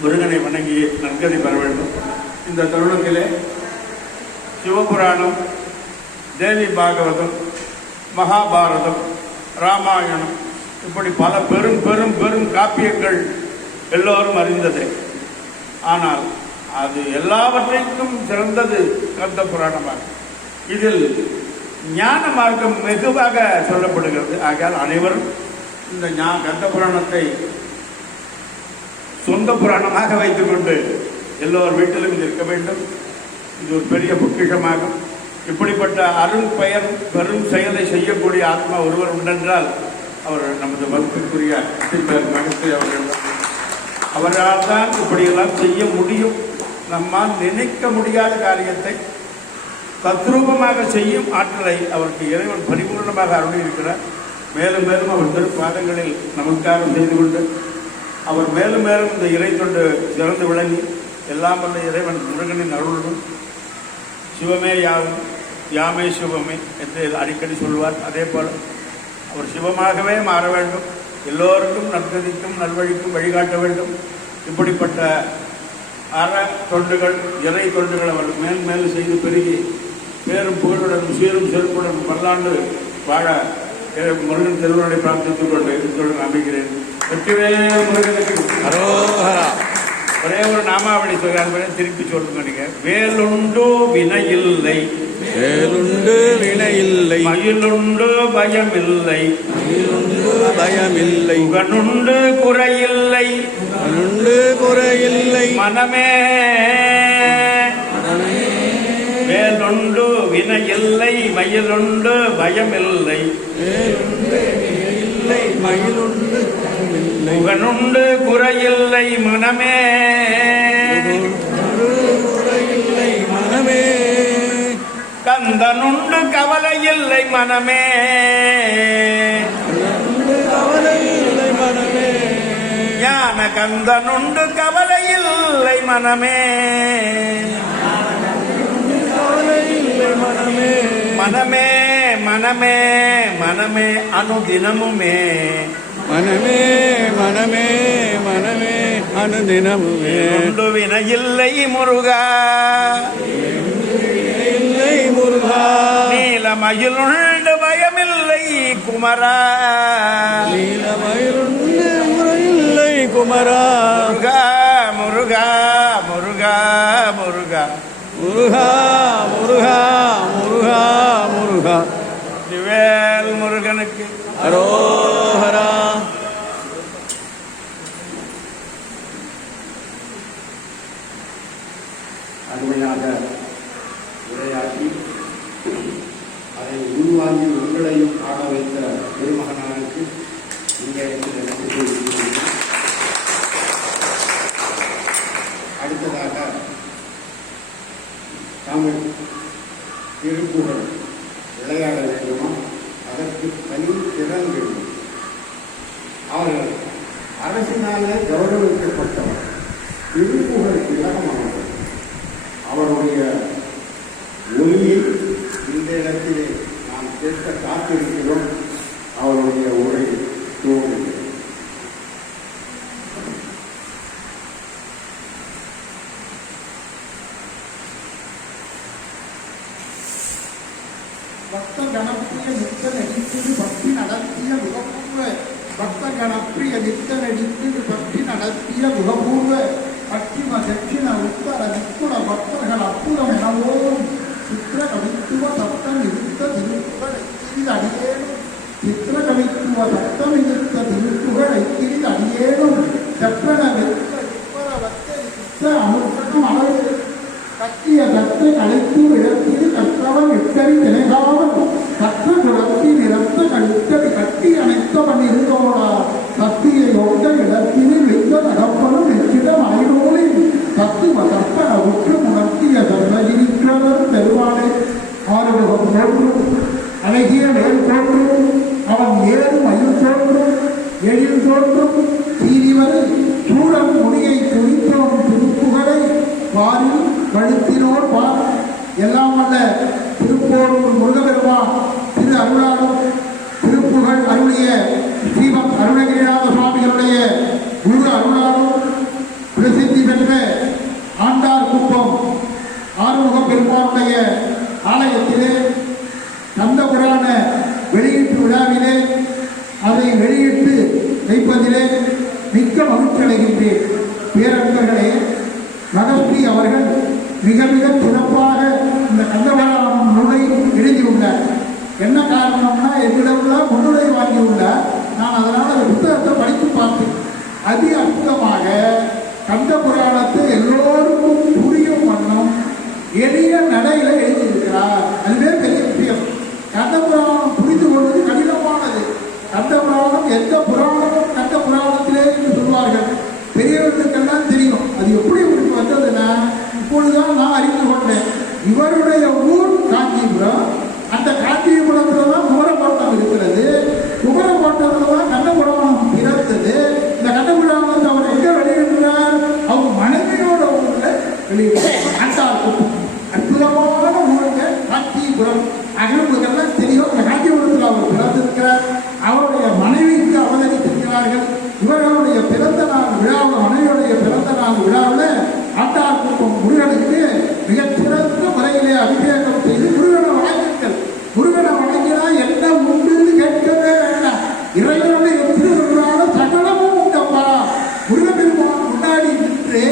முருகனை வணங்கி நற்கதி பெற வேண்டும். இந்த தருணத்திலே சிவபுராணம், தேவி பாகவதம், மகாபாரதம், ராமாயணம் இப்படி பல பெரும் பெரும் பெரும் காப்பியங்கள் எல்லோரும் அறிந்ததே. ஆனால் அது எல்லாவற்றைக்கும் சிறந்தது கந்த புராணமாக. இதில் ஞான மார்க்கம் வெகுவாக சொல்லப்படுகிறது. ஆகையால் அனைவரும் இந்த கந்த புராணத்தை சொந்த புராணமாக வைத்துக் கொண்டு எல்லோர் வீட்டிலும் இருக்க வேண்டும். இது ஒரு பெரிய பொக்கிஷமாகும். இப்படிப்பட்ட அருள் பெயர் பெரும் செயலை செய்யக்கூடிய ஆத்மா ஒருவர் உண்டென்றால் அவர் நமது வகுப்பிற்குரிய மகிழ்ச்சி அவர்கள். அவரால் தான் இப்படியெல்லாம் செய்ய முடியும். நம்மால் நினைக்க முடியாத காரியத்தை தத்ரூபமாக செய்யும் ஆற்றலை அவருக்கு இறைவன் பரிபூர்ணமாக அருளியிருக்கிறார். மேலும் மேலும் அவர் திருப்பாதங்களில் நமஸ்காரம் செய்து கொண்டு அவர் மேலும் மேலும் இந்த இறை தொண்டு சிறந்து விளங்கி எல்லாம் வல்ல இறைவன் முருகனின் அருளுடன் சிவமே யாவும் யாமே சிவமே என்று அடிக்கடி சொல்வார். அதே போல் அவர் சிவமாகவே மாற வேண்டும், எல்லோருக்கும் நற்கதிக்கும் நல்வழிக்கும் வழிகாட்ட வேண்டும். இப்படிப்பட்ட அற தொண்டுகள் இறை தொண்டுகள் அவர் மேல் மேல் செய்து பெருகி பேரும் புகழுடன் சீரும் செருப்புடன் பல்லாண்டு வாழ முருகன் திருவருளை பிரார்த்தித்துக் கொண்டு நம்புகிறேன். வெற்றிவேல் முருகனுக்கு அரோகரா. ஒரே ஒரு நாமாவளி சொல்றாங்க, திருப்பி சொல்லுங்க நீங்க. வேலுண்டு வினையில்லை, வேலுண்டு வினையில்லை, மயிலுண்டு பயமில்லை, மயிலுண்டு பயமில்லை, முகனுண்டு குறையில்லை, மனுண்டு குறையில்லை, மனமே. வேலுண்டு வினையில்லை, மயிலுண்டு பயமில்லை, வேலுண்டு வினையில்லை, மயிலுண்டு பயமில்லை, முகனுண்டு குறையில்லை, மனமே. குறையில்லை மனமே, கந்தனுண்டு கவலையில்லை மனமே, கவலையில்லை மனமே, ஞான கந்தனுண்டு கவலையில்லை மனமே, கவலையில்லை மனமே, மனமே மனமே மனமே அனுதினமுமே, மனமே மனமே மனமே அனுதினமுமே, உண்டு வினையில்லை முருகா, இல்லை முருகா, நீலமயிலுண்டு பயமில்லை குமரா, நீலமயிலுண்டு முறையில்லை குமரா, முருகா முருகா முருகா முருகா முருகா முருகா முருகா முருகா. வெற்றிவேல் முருகனுக்கு அரோகரா. அருமையாக உரையாற்றி அதை உள்வாங்கி உங்களையும் பாட வைத்த பெருமகனாருக்கு இங்கே நன்றி தெரிவிக்கிறேன். அடுத்ததாக தமிழ் திருப்புகழ் விளையாட வேண்டுமா? அதற்கு தனி திறன் வேண்டும். அவர்கள் அரசினாலே கௌரவிக்கப்பட்டவர், திருப்புகழ் திலகமானவர். அவருடைய ஒளியை இந்த இடத்திலே நாம் கேட்க காத்திருக்கிறோம். அவருடைய உரை துவங்குகிறது. பக்த கணப்பிரிய நித்த நடித்து பக்தி நடத்திய முகப்பூர்வ பக்த கணப்பிரிய நித்த நடித்து பக்தி நடத்திய முகப்பூர்வ பட்டிம தட்சிண உத்தர நிக்குண பக்தர்கள் அற்புதம் எனவோம் சித்திர கவித்துவ சப்தம் இருத்த திருப்புகள் ஐக்கிரில் அடியேனும் சித்திர கவித்துவ சப்தம் இருத்த திருப்புகள் ஐக்கிரில் அடியேனும் செப்பன வெத்த விப்பர அமுத்தம் அளவு கத்திய கத்தை அழைத்து இடத்தில் கற்றவன் எட்டடி திணைகாவன் கற்ற குளத்தி நிறத்த கழுத்தடி கட்டி அணைத்தவன் இருந்தோடா சத்தியை ஒட்ட இடத்தில் வைத்த நடப்பனும் நெற்றிடம் ஐநூலில் தத்துவ கற்பன உற்று உணர்த்திய தர்மகிரிக்கிறவர் பெருமாளை ஆறுமுகம் தோன்றும் அழகிய மேல் தோன்றும் அவன் ஏறும் மயில் தோன்றும் எழில் தோன்றும் சீரிவரு சூழல் முடியை துணித்தோம் திருப்புகளை பாரில் கழுத்தினோர் பார். எல்லாம் வல்ல திருப்போரூர் முருகபெருமான் திரு அருளாளர் திருப்புகழ் அருளிய ஸ்ரீமத் அருணகிரிநாத சுவாமிகளுடைய குரு அருளாளர் பிரசித்தி பெற்ற ஆண்டார் குப்பம் ஆறுமுக பெருமானுடைய ஆலயத்திலே கந்த புராண வெளியீட்டு விழாவிலே அதை வெளியிட்டு வைப்பதிலே மிக்க மகிழ்ச்சி அடைகின்றேன். பேரன்பர்களே, மகஸ்ரீ அவர்கள் மிக மிக சிறப்பாக இந்த கந்தபுராணம் நூலை எழுதியுள்ளார். என்ன காரணம்னா, என்னிடம்லாம் முன்னுரை வாங்கியுள்ளார். நான் அதனால் அந்த புத்தகத்தை படித்து பார்த்தேன். அதி அற்புதமாக கந்த புராணத்தை எல்லோருக்கும் புரியும் வண்ணம் எளிய நடையில எழுதியிருக்கிறார். அதுவே பெரிய விஷயம். கந்த புராணம் புரிந்து கொள்வது கடினமானது. கந்த புராணம் எந்த புராணமும் கந்த புராணத்திலே என்று சொல்வார்கள். பெரியவர்களுக்கெல்லாம் தெரியும். அது எப்படி உங்களுக்கு வந்ததுன்னா, இப்பொழுதுதான் நான் அறிந்து கொண்டேன். இவருடைய ஊர் காஞ்சிபுரம். அந்த காஞ்சிபுரத்தில் தான் குமரகோட்டம் இருக்கிறது. குமரகோட்டத்தில் தான் கந்தபுராணம் பிறந்தது. இந்த கந்தபுராணத்தை அவர் எங்கே வெளியிடுகிறார்? அவங்க மனைவியோட ஊர்ல வெளியிட்டார். அற்புதமான ஊருங்க காஞ்சிபுரம். அகங்களுக்கெல்லாம் தெரியும். அந்த காஞ்சிபுரத்தில் அவர் பிறந்திருக்கிறார். அவருடைய மனைவிக்கு அவதரித்த நின்று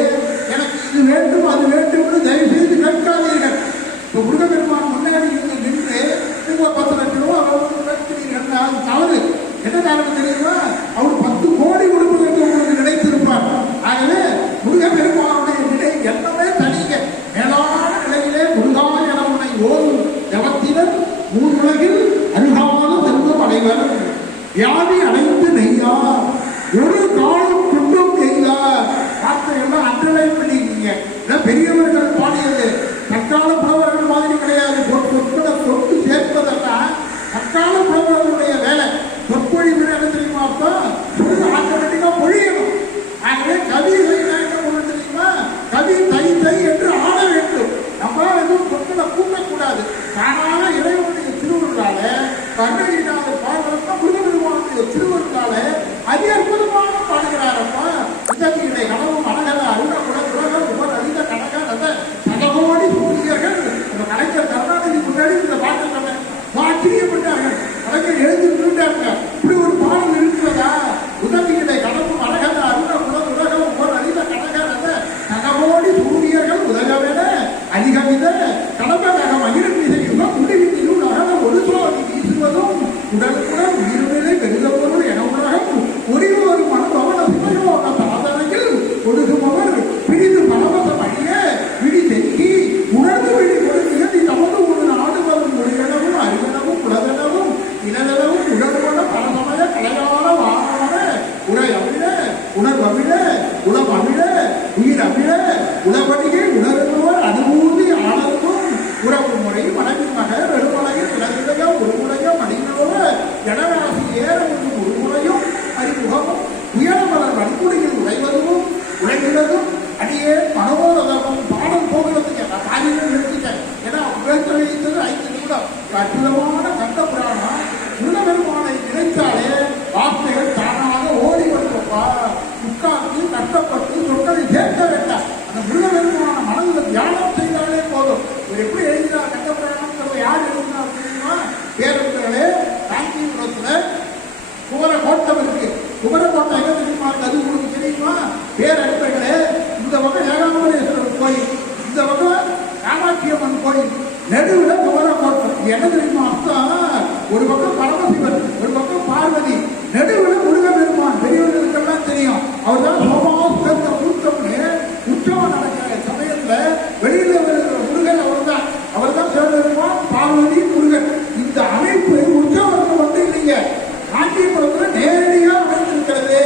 எனக்கு இது வேண்டும் அது வேண்டும் தயவு செய்து கேட்காதீர்கள். இப்போ முருகப்பெருமான் முன்னாடி இருந்து நின்று நீங்க 10 லட்சம் ரூபா கேட்கிறீர்கள், அது தவறு. என்ன காரணம் தெரியுமா? அவர் 10 கோடி கொடுக்க வேண்டும் உங்களுக்கு நினைத்திருப்பார். ஆகவே முருகப்பெருமானுடைய நிலை எல்லாமே தனிங்க. மேலான நிலையிலே முருகா என உன்னை ஓரும் ஜபத்தினர் மூன்றுலகில் அருகாத செல்வம் அடைவர். வியாதி அடைந்து நெய்யார் ஒரு காலம் குண்டும் எய்தார். வார்த்தையெல்லாம் அன்றலை பண்ணிருக்கீங்க. பெரியவர்கள் பாடியது. தற்கால புலவர்கள் மாதிரி கிடையாது. தொட்டு சேர்ப்பதெல்லாம் தற்கால புலவர்களுடைய வேலை. சொற்பொழிவு என்ன தெரியுமா? ஆட்டோமேட்டிக்கா பொழியணும். ஆகவே கவி என்ன தெரியுமா? கவி தை தை என்று ஆட வேண்டும். நம்ம எதுவும் சொற்களை கூட்டக்கூடாது. தானாக இறைவனுடைய திருவருளால கருணையினால பாடுறப்ப முருகபெருமானுடைய திருவருளால அதி அற்புதமான பாடுகிறாரப்பா. இதனை கனவும் அழகல அருண உலகம் உபர் அழிந்த கனக அந்த சகோடி சூரியர்கள் கலைஞர் கருணாநிதி முன்னாடி இந்த பாட்டை சொன்னேன். ஆச்சரியப்பட்டார்கள். கலைஞர் எழுதிட்டாங்க. இப்படி ஒரு பாடல் இருக்கிறதா? உதவியினை கனவும் அழகல அருண உலகம் உபர் அழிந்த கனக அந்த சகோடி சூரியர்கள் உலகமென அதிகமித கடம்பக மகிழ்ச்சி யுகம் முடிவின் அகல ஒரு சோதி வீசுவதும் உடனுக்குடன் உயிர்நிலை பெருதவரும் என உலகம் ஒருவர் மனபவன சிவயோக சாதனையில் ஒடுகுமவர் பிடித்து பரவசம் அணிய விடி தெக்கி உணர்ந்து விழி கொடுத்து தமது ஒரு ஆடுவதும் மொழியளவும் அறிவனவும் குலதனவும் இனதனவும் உடன்பட பரசமய கலையான வாழ உரை அமிழ உணர்வமிழ உளம் அமிழ உயிர் அமிழ உளவடியை உணர்ந்தவர் அனுபூதி ஆனதும் உறவு முறை மனைவி மக வெறுமலையில் இளநிலைய ஒருமுறைய மனிதனோட ஜனராசி ஏற ஒரு முறையும் அறிமுகமும் உயரமலர் வன்குடியில் உழைவதும் உழைகிறதும் அடியே மனோரதமும் பாடம் போகிறதுக்கு நான் காரியங்கள் நிறுத்திட்டேன். ஏன்னா உயர்த்த வைத்தது 5 நிமிடம். அற்புதமான கண்ட புராணம். முருகபெருமானை நினைத்தாலே வார்த்தைகள் தானாக ஓடி வந்தப்பா. உட்கார்ந்து கஷ்டப்பட்டு சொற்களை சேர்க்க வேண்டாம். அந்த முருகபெருமான மனதில் தியானம் செய்தாலே போதும். இவர் எப்படி எழுதினார் கண்ட புராணம்? யார் எழுதினார் தெரியுமா? பேருந்தர்களே, காஞ்சிபுரத்துல குமரகோட்டம் இருக்கு. குமரகோட்டை எங்க தெரியுமா? அது உங்களுக்கு தெரியுமா? பேரறிஞர்களே, இந்த பக்கம் ஏகாம்பரேஸ்வரர் கோயில், இந்த பக்கம் காமாட்சி அம்மன் கோயில், நடுவில் குமரகோட்டம். என்ன தெரியுமா அர்த்தம்? ஒரு பக்கம் பரமசிவன், ஒரு பக்கம் பார்வதி, நடுவில் முருகபெருமான். பெரியவர்களுக்கெல்லாம் தெரியும். அவர் தான் சோமாஸ்கந்த கூட்டம்னு உற்சவம் நடக்கிற சமயத்துல வெளியில வருகிற முருகன் அவர் தான் சிவபெருமான், பார்வதி, முருகன். இந்த அமைப்பு உற்சவத்தில் வந்து இல்லைங்க. காஞ்சிபுரத்துல நேரடியா அமைந்திருக்கிறது.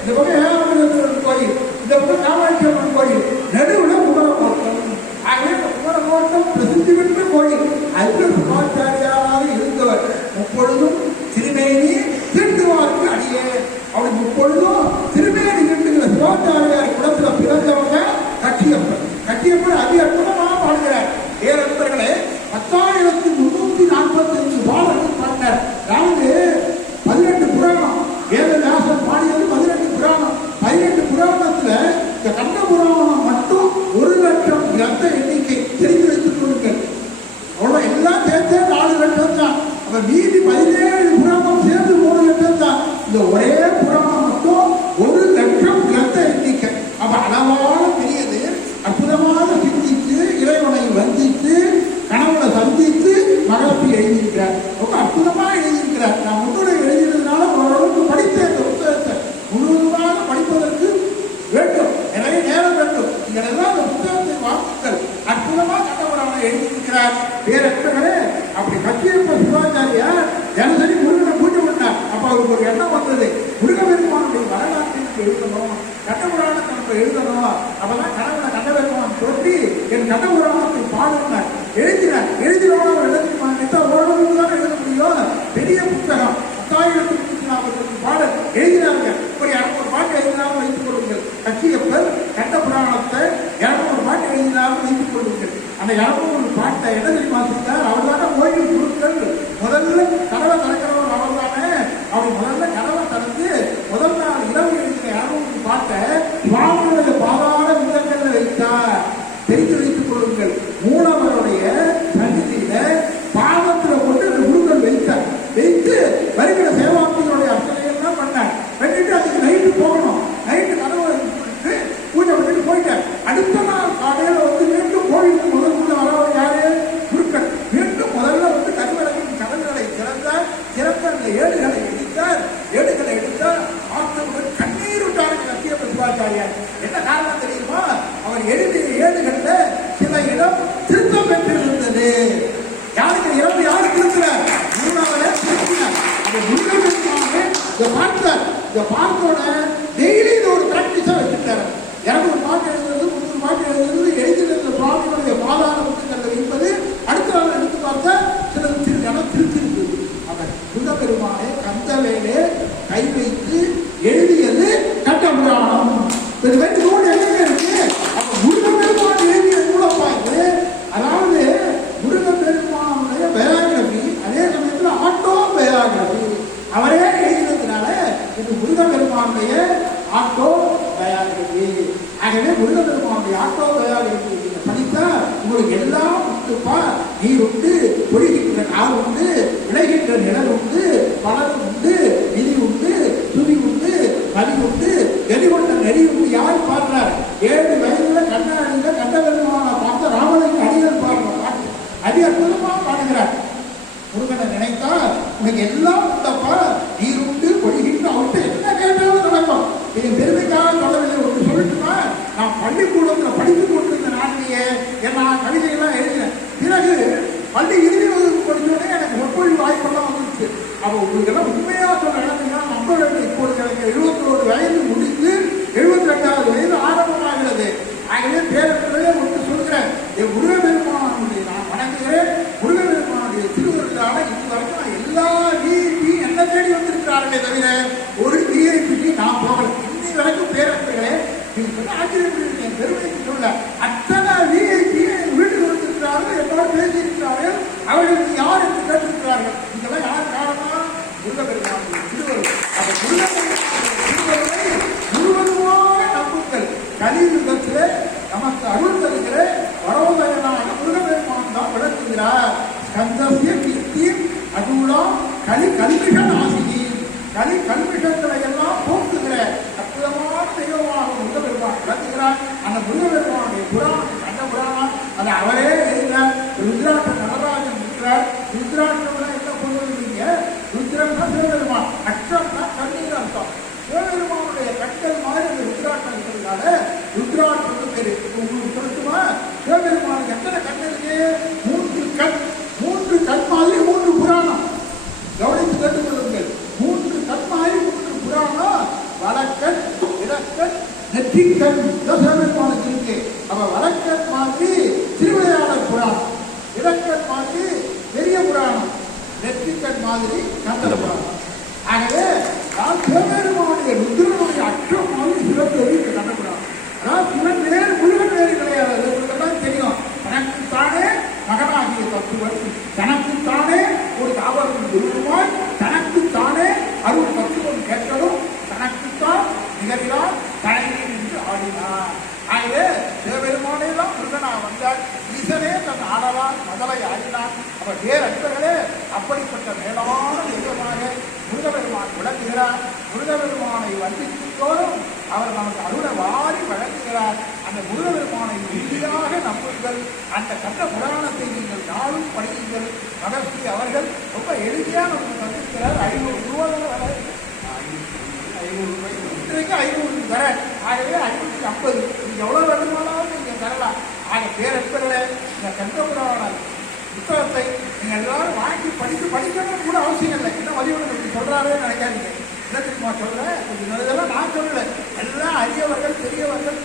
இந்த பக்கம் ஏகாம்பரேஸ்வரர் கோயில், இந்த பக்கம் காமாட்சி அம்மன் கோயில், நடுவில் குமரகோட்டம். ஆகவே குமரகோட்டம் பிரசித்தி பெற்ற கோயில். அதில் சிவாச்சாரியாக இருந்தவர். முப்பொழுதும் திருமேனி தீண்டுவாருக்கு அடியே. அவனுக்கு முப்பொழுதும் திருமேனி தீண்டுகிற சிவாச்சாரியார் குலத்துல பிறந்தவங்க கட்சியப்பன். கட்சியப்பன் அதி அற்புதமாக பாடுகிறார். ஏறர்களே, 10,345 பாடல்கள் பாடினார். அதாவது 18 புராணம். வேதவியாசர் பாடியது 18 புராணம். 18 புராணத்துல இந்த கந்த புராணம் மட்டும் 1,00,000 கிரந்த எண்ணிக்கை. தெரிந்து வைத்துக் கொள்ளுங்கள். அவ்வளவு எல்லாம் சேர்த்து 4 லட்சம் தான். அப்ப மீதி 17 புராணம் சேர்ந்து 3 லட்சம் தான். இந்த ஒரே புராணம் மட்டும் 1,00,000 கிரந்த எண்ணிக்கை. அப்ப அளவான பெரியது. அற்புதமாக சிந்தித்து இறைவனை வந்தித்து கணவனை சந்தித்து மகளப்பி எழுதியிருக்கிறார். ரொம்ப அற்புதமாக எழுதியிருக்கிறார். நான் முன்னுரை எழுதினதுனால ஓரளவுக்கு படித்தேன். இந்த புத்தகத்தை முழுவதுமாக படிப்பதற்கு வேண்டும், நிறைய நேரம் வேண்டும். இதெல்லாம் அந்த புத்தகத்தை வாக்குங்கள். அற்புதமாக கண்டவரான எழுதியிருக்கிறார். பேரர்களே, அப்படி கட்சியப்ப சிவாச்சாரியார் தினசரி முருகனை பூஜை பண்ணார். அப்ப அவருக்கு ஒரு எண்ணம் வந்தது. முருகபெருமானுடைய வரலாற்றிற்கு எழுதணும், கண்டபுராணத்தை நம்ம எழுதணும். அப்பதான் கணவனை கண்டபெருமான் சொல்லி என் கண்டபுராணத்தை பாடுனார். எழுதினார். எழுதினோட ஓரளவுக்கு தான் எழுத முடியும். பெரிய புத்தகம் 10,345 பாடல் எழுதினாங்க. ஒரு 200 பாட்டு எழுதினாலும் வைத்துக் கொள்ளுங்கள். கட்சியப்பர் கண்ட புராணத்தை 200 பாட்டு எழுதினாலும் வைத்துக் கொள்ளுங்கள். அந்த 200 பாட்டை என்ன தெரியுமா செஞ்சார்? அவர் தானே கோயில் குருக்கள். முதல்ல கதவை திறக்கிறவர் அவர் தானே. அவர் முதல்ல கதவை திறந்து முதல் நாள் இரவு எழுதின 200 பாட்டை சுவாமியுடைய பாதாள விதங்கள்ல வைத்தார். தெரிந்து வைத்துக் கொள்ளுங்கள். மூலவருடைய சன்னிதியில பாதத்துல கொண்டு அந்த குருக்கள் வைத்தார். வைத்து வருகிற சேவாக்திகளுடைய அர்ச்சனை எல்லாம் பண்ணார். பண்ணிட்டு அதுக்கு நைட்டு போகணும். நைட்டு கதவை பூஜை பண்ணிட்டு போயிட்டு ஆச்சாரியார். என்ன காரணம் தெரியுமா? அவர் எழுதிய ஏடுகள்ல சில இடம் திருத்தம் பெற்றிருந்தது. யாருக்கு இரவு யாரு திருத்துறார்? மூணாவது திருத்தினார். அந்த முருகப்பெருமானே இதை பார்த்தார். இதை பார்த்தோட டெய்லி இது ஒரு பிராக்டிஸா வச்சுட்டாரு. 200 பாட்டு எழுதுறது, 300 பாட்டு எழுதுறது, எழுதியிருந்த சுவாமிகளுடைய பாதார புத்தகங்கள் வைப்பது, அடுத்த நாள் எடுத்து பார்த்தா சிலது திருத்திருந்தது. அவர் முருகப்பெருமானே கந்தவேலே கை வைத்து எழுதியது கட்ட புராணம். நூல் எங்க இருக்கு? அப்ப முருகப்பெருமான் எழுதிய நூலப்பா இது. அதாவது முருகப்பெருமானுடைய பயோகிராபி, அதே சமயத்தில் ஆட்டோ பயோகிராபி அவரே எழுதினதுனால இது முருகப்பெருமானுடைய ஆட்டோ பயோகிராபி. ஆகவே முருகப்பெருமானுடைய ஆட்டோ பயோகிராபி படித்தா உங்களுக்கு எல்லாம் உண்டுப்பா. நீர் உண்டு, பொழிகின்ற கால் உண்டு, விளைகின்ற நிழல் உண்டு, பலன் உண்டு, நிதி உண்டு, துதி உண்டு, கவி உண்டு, வெளிகொண்ட நெறி உண்டு. யார் பாடுறார்? 7 வயதுல கண்ணாடியில கண்டபெருமான பார்த்த ராமலிங்க அடிகள் பாடுற பாட்டு அதி அற்புதமா பாடுகிறார். முருகனை நினைத்தா உனக்கு எல்லாம் உண்டப்பா. நீர் உண்டு, பொழிகின்ற அவர்கிட்ட என்ன கேட்டாலும் நடக்கும். என் பெருமைக்காக சொல்லவில்லை. ஒன்று சொல்லட்டுமா? நான் பள்ளிக்கூடத்தில் படித்துக் கொண்டிருந்த நாட்டிலேயே நான் கவிதையெல்லாம் எழுதினேன். பிறகு பள்ளி இறுதி வகுப்பு படித்தோடனே எனக்கு சொற்பொழிவு வாய்ப்பெல்லாம் வந்துருச்சு. அப்போ உங்களுக்கு எல்லாம் உண்மையா சொல்ல நடந்தீங்கன்னா நம்ப வேண்டும். இப்பொழுது எனக்கு 71 வயது முடிந்து 72வது வயது ஆரம்பமாகிறது. ஆகவே பேரத்திலே ஒன்று சொல்கிறேன். என் முருகப்பெருமானுடைய நான் வணங்குகிறேன். முருகப்பெருமானுடைய திருவருளான இது வரைக்கும் நான் எல்லா விஐபி என்ன தேடி வந்திருக்கிறார்களே தவிர ஒரு விஐபிக்கு நான் போகல. இன்னி வரைக்கும் பேரத்திலே நீங்க சொன்ன ஆச்சரியப்படுகிறேன். என் பெருமைக்கு சொல்ல அத்தனை விஐபி என் வீட்டுக்கு வந்திருக்கிறார்கள், என்னோட பேசியிருக்கிறார்கள். அவர்களுக்கு யார் என்று கேட்டிருக்கிறார்கள். இதெல்லாம் யார் காரணம்? முருகப்பெருமானுடைய திருவருள். அந்த முருகப்பெருமானுடைய திருவருளை முழுவதுமாக நம்புங்கள். கலியுகத்திலே நமக்கு அருள் தருகிற வரோதயனான முருகப்பெருமான் தான் விளக்குகிறார். கந்தசிய கீர்த்தி அதுலாம் கலி கல்விஷ நாசினி. கலி கல்விஷங்களை எல்லாம் போக்குகிற அற்புதமான தெய்வமாக முருகப்பெருமான் விளக்குகிறார். அந்த முருகப்பெருமானுடைய புராணம், கண்ட புராணம், அதை அவரே எழுதினார். ருத்ராட்ச நடராஜன் இருக்கிறார். ருத்ராட்சம்னா என்ன சொல்லுவீங்க? ருத்ரம்னா சிவபெருமான், அச்சம்னா கண்ணீர் அர்த்தம். சிவபெருமானுடைய கண்கள் மாதிரி அந்த ருத்ராட்சம் இருக்கிறதுனால ருத்ராட்சம் பேரு. உங்களுக்கு சொல்லட்டுமா? சிவபெருமானுக்கு எத்தனை கண் இருக்கு? 3 கண். 3 கண் மாதிரி 3 புராணம். கவனித்து கேட்டுக்கொள்ளுங்கள். 3 கண் மாதிரி 3 புராணம். வலக்கண், இடக்கண், நெற்றிக்கண் சிவபெருமானுக்கு இருக்கு. அப்ப வலக்கண் மாதிரி திருவிளையாடல் புராணம், இடக்கண் மாதிரி பெரிய புராணம், நெற்றிக்கண் மாதிரி கந்த புராணம். ஆகவே நான் சிவபெருமானுடைய ருத்ரனுடைய அற்றம் மாதிரி சிவபெருமை கண்டபுராணம். அதாவது சிவன் வேறு, முருகன் வேறு கிடையாது. உங்களுக்கெல்லாம் தெரியும். தனக்குத்தானே மகனாகிய தத்துவன், தனக்குத்தானே ஒரு தாவரம் குருவாய், தனக்குத்தானே அருள் தத்துவம் கேட்கலும், தனக்குத்தான் நிகழ்கிறார் தலையில் என்று ஆடினார். ஆகவே சிவபெருமானே தான் முருகனா வந்தார். ஈசனே தன் ஆடலால் மதலை ஆடினார். அவர் வேறு அன்பர்களே அப்படிப்பட்ட மேலான தெய்வமாக முருகபெருமான் விளங்குகிறார். முருகபெருமானை வந்தித்தோறும் அவர் நமக்கு அருளை வாரி வழங்குகிறார். அந்த முருகபெருமானை உறுதியாக நம்புங்கள். அந்த கண்ட புராணத்தை நீங்கள் நாளும் படியுங்கள். மகர்ஷி அவர்கள் ரொம்ப எளிமையாக நமக்கு தந்திருக்கிறார். 500 ரூபாய் வர 500 ரூபாய் இன்றைக்கு 500 தர. ஆகவே 550 நீங்க எவ்வளவு வேண்டுமானாலும் நீங்க தரலாம். ஆக பேரன்பர்களே, இந்த கண்ட புராண புத்தகத்தை நீங்க எல்லாரும் வாங்கி படிக்கணும் கூட அவசியம் இல்லை. என்ன வழிவகை சொல்றாருன்னு நினைக்காதீங்க. என்ன தெரியுமா சொல்றேன்? இதெல்லாம் நான் சொல்லல. எல்லாம் அரியவர்கள், பெரியவர்கள்,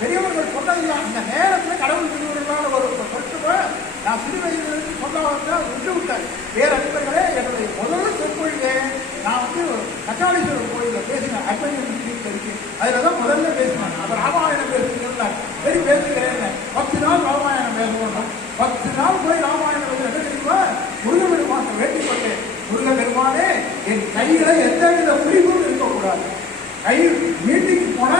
பெரியவர்கள் சொன்னதுதான். இந்த நேரத்தில் கடவுள் திருவருளான ஒரு சொல்லுவ நான் சிறு வயதிலிருந்து சொல்ல வந்தால் விட்டு விட்டேன். வேறு அன்பர்களே, என்னுடைய முதல் சொற்பொழிவே நான் கச்சாலீஸ்வரர் கோயிலில் பேசினேன். அட்வைஸ் இருக்கு, அதில் தான் முதல்ல பேசினேன். அப்போ ராமாயணம் பேசுகிறேன். சரி பேசுகிறேன். 10 நாள் ராமாயணம் பேசணும். 10 நாள் போய் ராமாயணம் என்ன தெரியுமா? முருகப்பெருமானை வேண்டிக் கொண்டேன். முருகப்பெருமானே, என் கையில எந்தவித குறிப்பும் இருக்கக்கூடாது. கை மீட்டிங் போன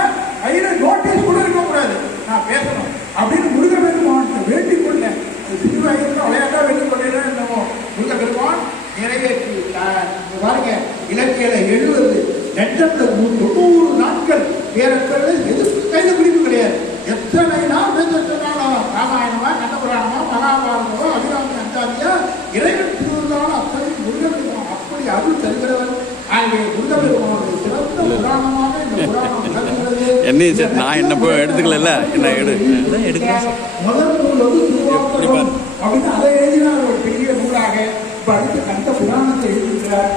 கையில நோட்டீஸ் கூட இருக்கக்கூடாது. நான் பேசணும் அப்படின்னு முருகப்பெருமான் வேண்டிக் கொண்டேன். சிறு வயதுல விளையாட்டா வேண்டிக் கொண்டேன். என்னமோ முருகப்பெருமான் நிறைவேற்றி விட்டார். பாருங்க, இலக்கியில 70 லட்சத்துல 90 நாட்கள் பேரக்கள் எதுக்கு கையில குறிப்பு கிடையாது. எத்தனை நாள் பேச சொன்னாலும் ராமாயணமா, கண்டபுராணமா, மகாபாரதமோ, அபிராமி அந்தாதியா, இறைவன் திருவிழான அத்தனை முருகப்பெருமான் அப்படி அருள் தருகிறவர். ஆகவே முருகப்பெருமானுடைய சிறந்த புராணமாக இந்த புராணம் இல்லையே சார், நான் என்ன போய் எடுத்துக்கல, என்ன எடுக்கிறேன். முதல் நூல் வந்து திருவாசகம் அப்படின்னு அதை எழுதினார் ஒரு பெரிய நூலாக. இப்ப அடுத்து கந்த புராணத்தை எழுதியிருக்கிறார்.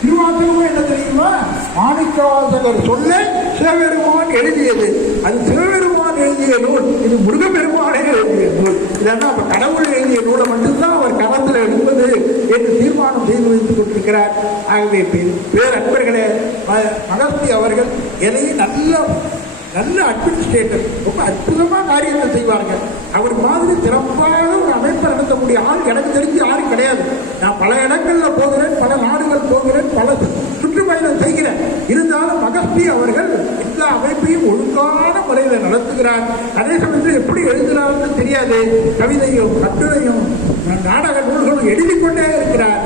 திருவாசகமும் என்ன தெரியுமா? மாணிக்கவாசகர் சொல்ல சிவபெருமான் எழுதியது. அது சிவபெருமான் எழுதிய நூல், இது முருகப்பெருமானே எழுதிய நூல். இதெல்லாம் அப்ப கடவுள் எழுதிய நூலை மட்டும்தான் அவர் கவனத்தில் எடுப்பது என்று தீர்மானம் செய்து வைத்துக் கொண்டிருக்கிறார். ஆகவே பேரன்பர்களே, மகர்ஷி அவர்கள் எதையும் நல்ல அட்மினிஸ்ட்ரேட்டர், ரொம்ப அற்புதமா காரியத்தை செய்வார்கள். அவர் மாதிரி சிறப்பாக ஒரு அமைப்பை நடத்தக்கூடிய ஆள் எனக்கு தெரிஞ்சு யாரும் கிடையாது. நான் பல இடங்கள்ல போகிறேன், பல நாடுகள் போகிறேன், பல சுற்றுப்பயணம் செய்கிறேன். இருந்தாலும் மகர்ஷி அவர்கள் எல்லா அமைப்பையும் ஒழுங்கான முறையில் நடத்துகிறார். அதே சமயத்தில் எப்படி எழுதுகிறார்னு தெரியாது. கவிதையும் கட்டுரையும் நாடக நூல்களும் எழுதிக்கொண்டே இருக்கிறார்.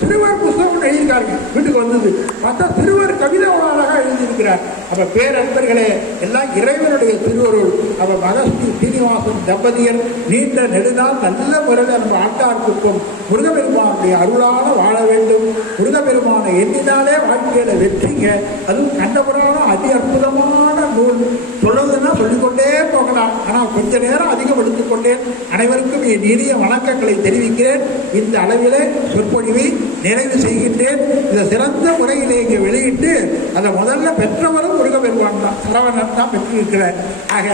சிறுவர் புத்தகம் எழுதியிருக்காங்க, வீட்டுக்கு வந்தது பார்த்தா சிறுவர் கவிதை அழகாக எழுதியிருக்கிறார். அப்ப பேரன்பர்களே, எல்லாம் இறைவனுடைய திருவருள். அப்ப மகஸ்ரீ சீனிவாசன் தம்பதியர் நீண்ட நெடுநாள் நல்ல முறையில் நம்ம ஆண்டார்க்குக்கும் முருகப்பெருமானுடைய அருளாக வாழ வேண்டும். முருகப்பெருமானை எண்ணினாலே வாழ்க்கையில வெற்றிங்க. அதுவும் கண்டபுராணம் அதி அற்புதமான நூல். சொல்லுவதுன்னா சொல்லிக்கொண்டே போகலாம், ஆனால் கொஞ்ச நேரம் அதிகம் எடுத்துக்கொண்டேன். அனைவருக்கும் என் இனிய வணக்கங்களை தெரிவிக்கிறேன். இந்த அளவிலே சொற்பொழிவை நிறைவு செய்கின்றேன். இதை சிறந்த முறையிலே இங்கே வெளியிட்டு அதை முதல்ல பெற்றவரும் முருகப்பெருமான் தான், சரவணன் தான் பெற்றிருக்கிறார். ஆக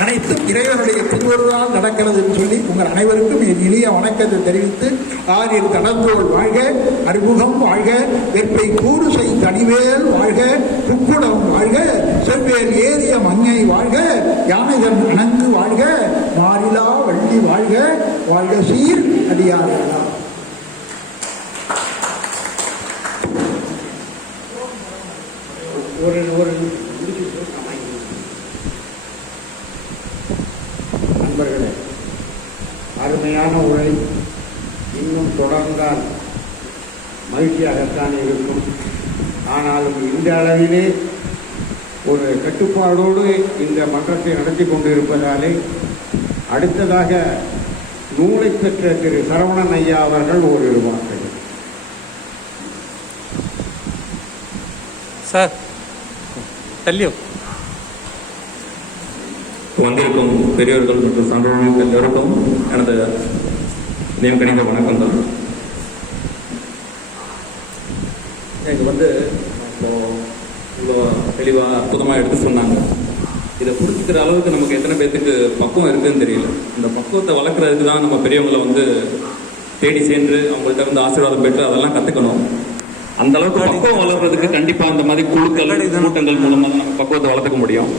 அனைத்தும் இறைவனுடைய திருவருளால் நடக்கிறது என்று சொல்லி உங்கள் அனைவருக்கும் என் இனிய வணக்கத்தை தெரிவித்து, ஆறில் கடந்தோள் வாழ்க, அறிமுகம் வாழ்க, வெற்பை கூறுசை தனிவேல் வாழ்க, புக்குடம் வாழ்க, செவ்வேல் ஏறிய மங்கை வாழ்க, யானைகள் அணங்கு வாழ்க, மாறிலா வள்ளி வாழ்க, வாழ்க சீர் அடியார்களா. ஒரு நண்பர்களே, அருமையான உரை இன்னும் தொடர்ந்தால் மகிழ்ச்சியாகத்தான் இருக்கும். ஆனாலும் இந்த அளவிலே ஒரு கட்டுப்பாடோடு இந்த மன்றத்தை நடத்தி கொண்டு இருப்பதாலே அடுத்ததாக நூலை பெற்ற திரு சரவணன் ஐயா அவர்கள் ஓரிரு வார்த்தைகள். சார் தள்ளியோ வந்திருக்கும் பெரியவர்கள் மற்றும் சான்றோர்கள் எல்லோருக்கும் எனது கணித வணக்கம் தான். எனக்கு இப்போ இவ்வளோ தெளிவாக அற்புதமாக எடுத்து சொன்னாங்க. இதை புரிஞ்சுக்கிற அளவுக்கு நமக்கு எத்தனை பேர்த்துக்கு பக்குவம் இருக்குதுன்னு தெரியல. இந்த பக்குவத்தை வளர்க்குறதுக்கு தான் நம்ம பெரியவங்களை தேடி சென்று அவங்கள்ட்ட ஆசீர்வாதம் பெற்று அதெல்லாம் கற்றுக்கணும். அந்த அளவுக்கு பக்குவம் வளர்றதுக்கு கண்டிப்பாக இந்த மாதிரி குழுக்கள் கூட்டங்கள் மூலமாக நம்ம பக்குவத்தை வளர்த்துக்க முடியும்.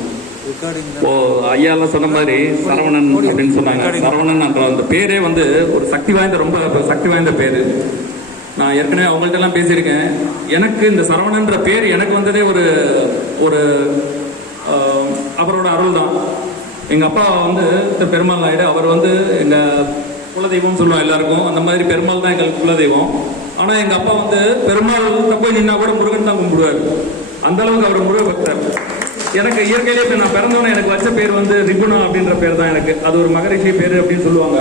இப்போ ஐயாலாம் சொன்ன மாதிரி சரவணன் அப்படின்னு சொன்னாங்க. சரவணன் அந்த பேரே ஒரு சக்தி வாய்ந்த, ரொம்ப சக்தி வாய்ந்த பேரு. நான் ஏற்கனவே அவங்கள்ட்ட எல்லாம் பேசியிருக்கேன். எனக்கு இந்த சரவணன்ற பேர் எனக்கு வந்ததே ஒரு அவரோட அருள் தான். எங்க அப்பா பெருமாள் நாயுடு, அவர் எங்க குலதெய்வம் சொல்லுவோம் எல்லாருக்கும். அந்த மாதிரி பெருமாள் தான் எங்களுக்கு குலதெய்வம். ஆனா எங்க அப்பா பெருமாள் போய் நின்னா கூட முருகன் தான் கும்பிடுவார். அந்த அளவுக்கு அவர் முருக பக்தர். எனக்கு இயற்கையிலேயே நான் பிறந்தவன எனக்கு வச்ச பேர் ரிகுணா அப்படின்ற பேர் தான் எனக்கு. அது ஒரு மகரிஷி பேர் அப்படின்னு சொல்லுவாங்க.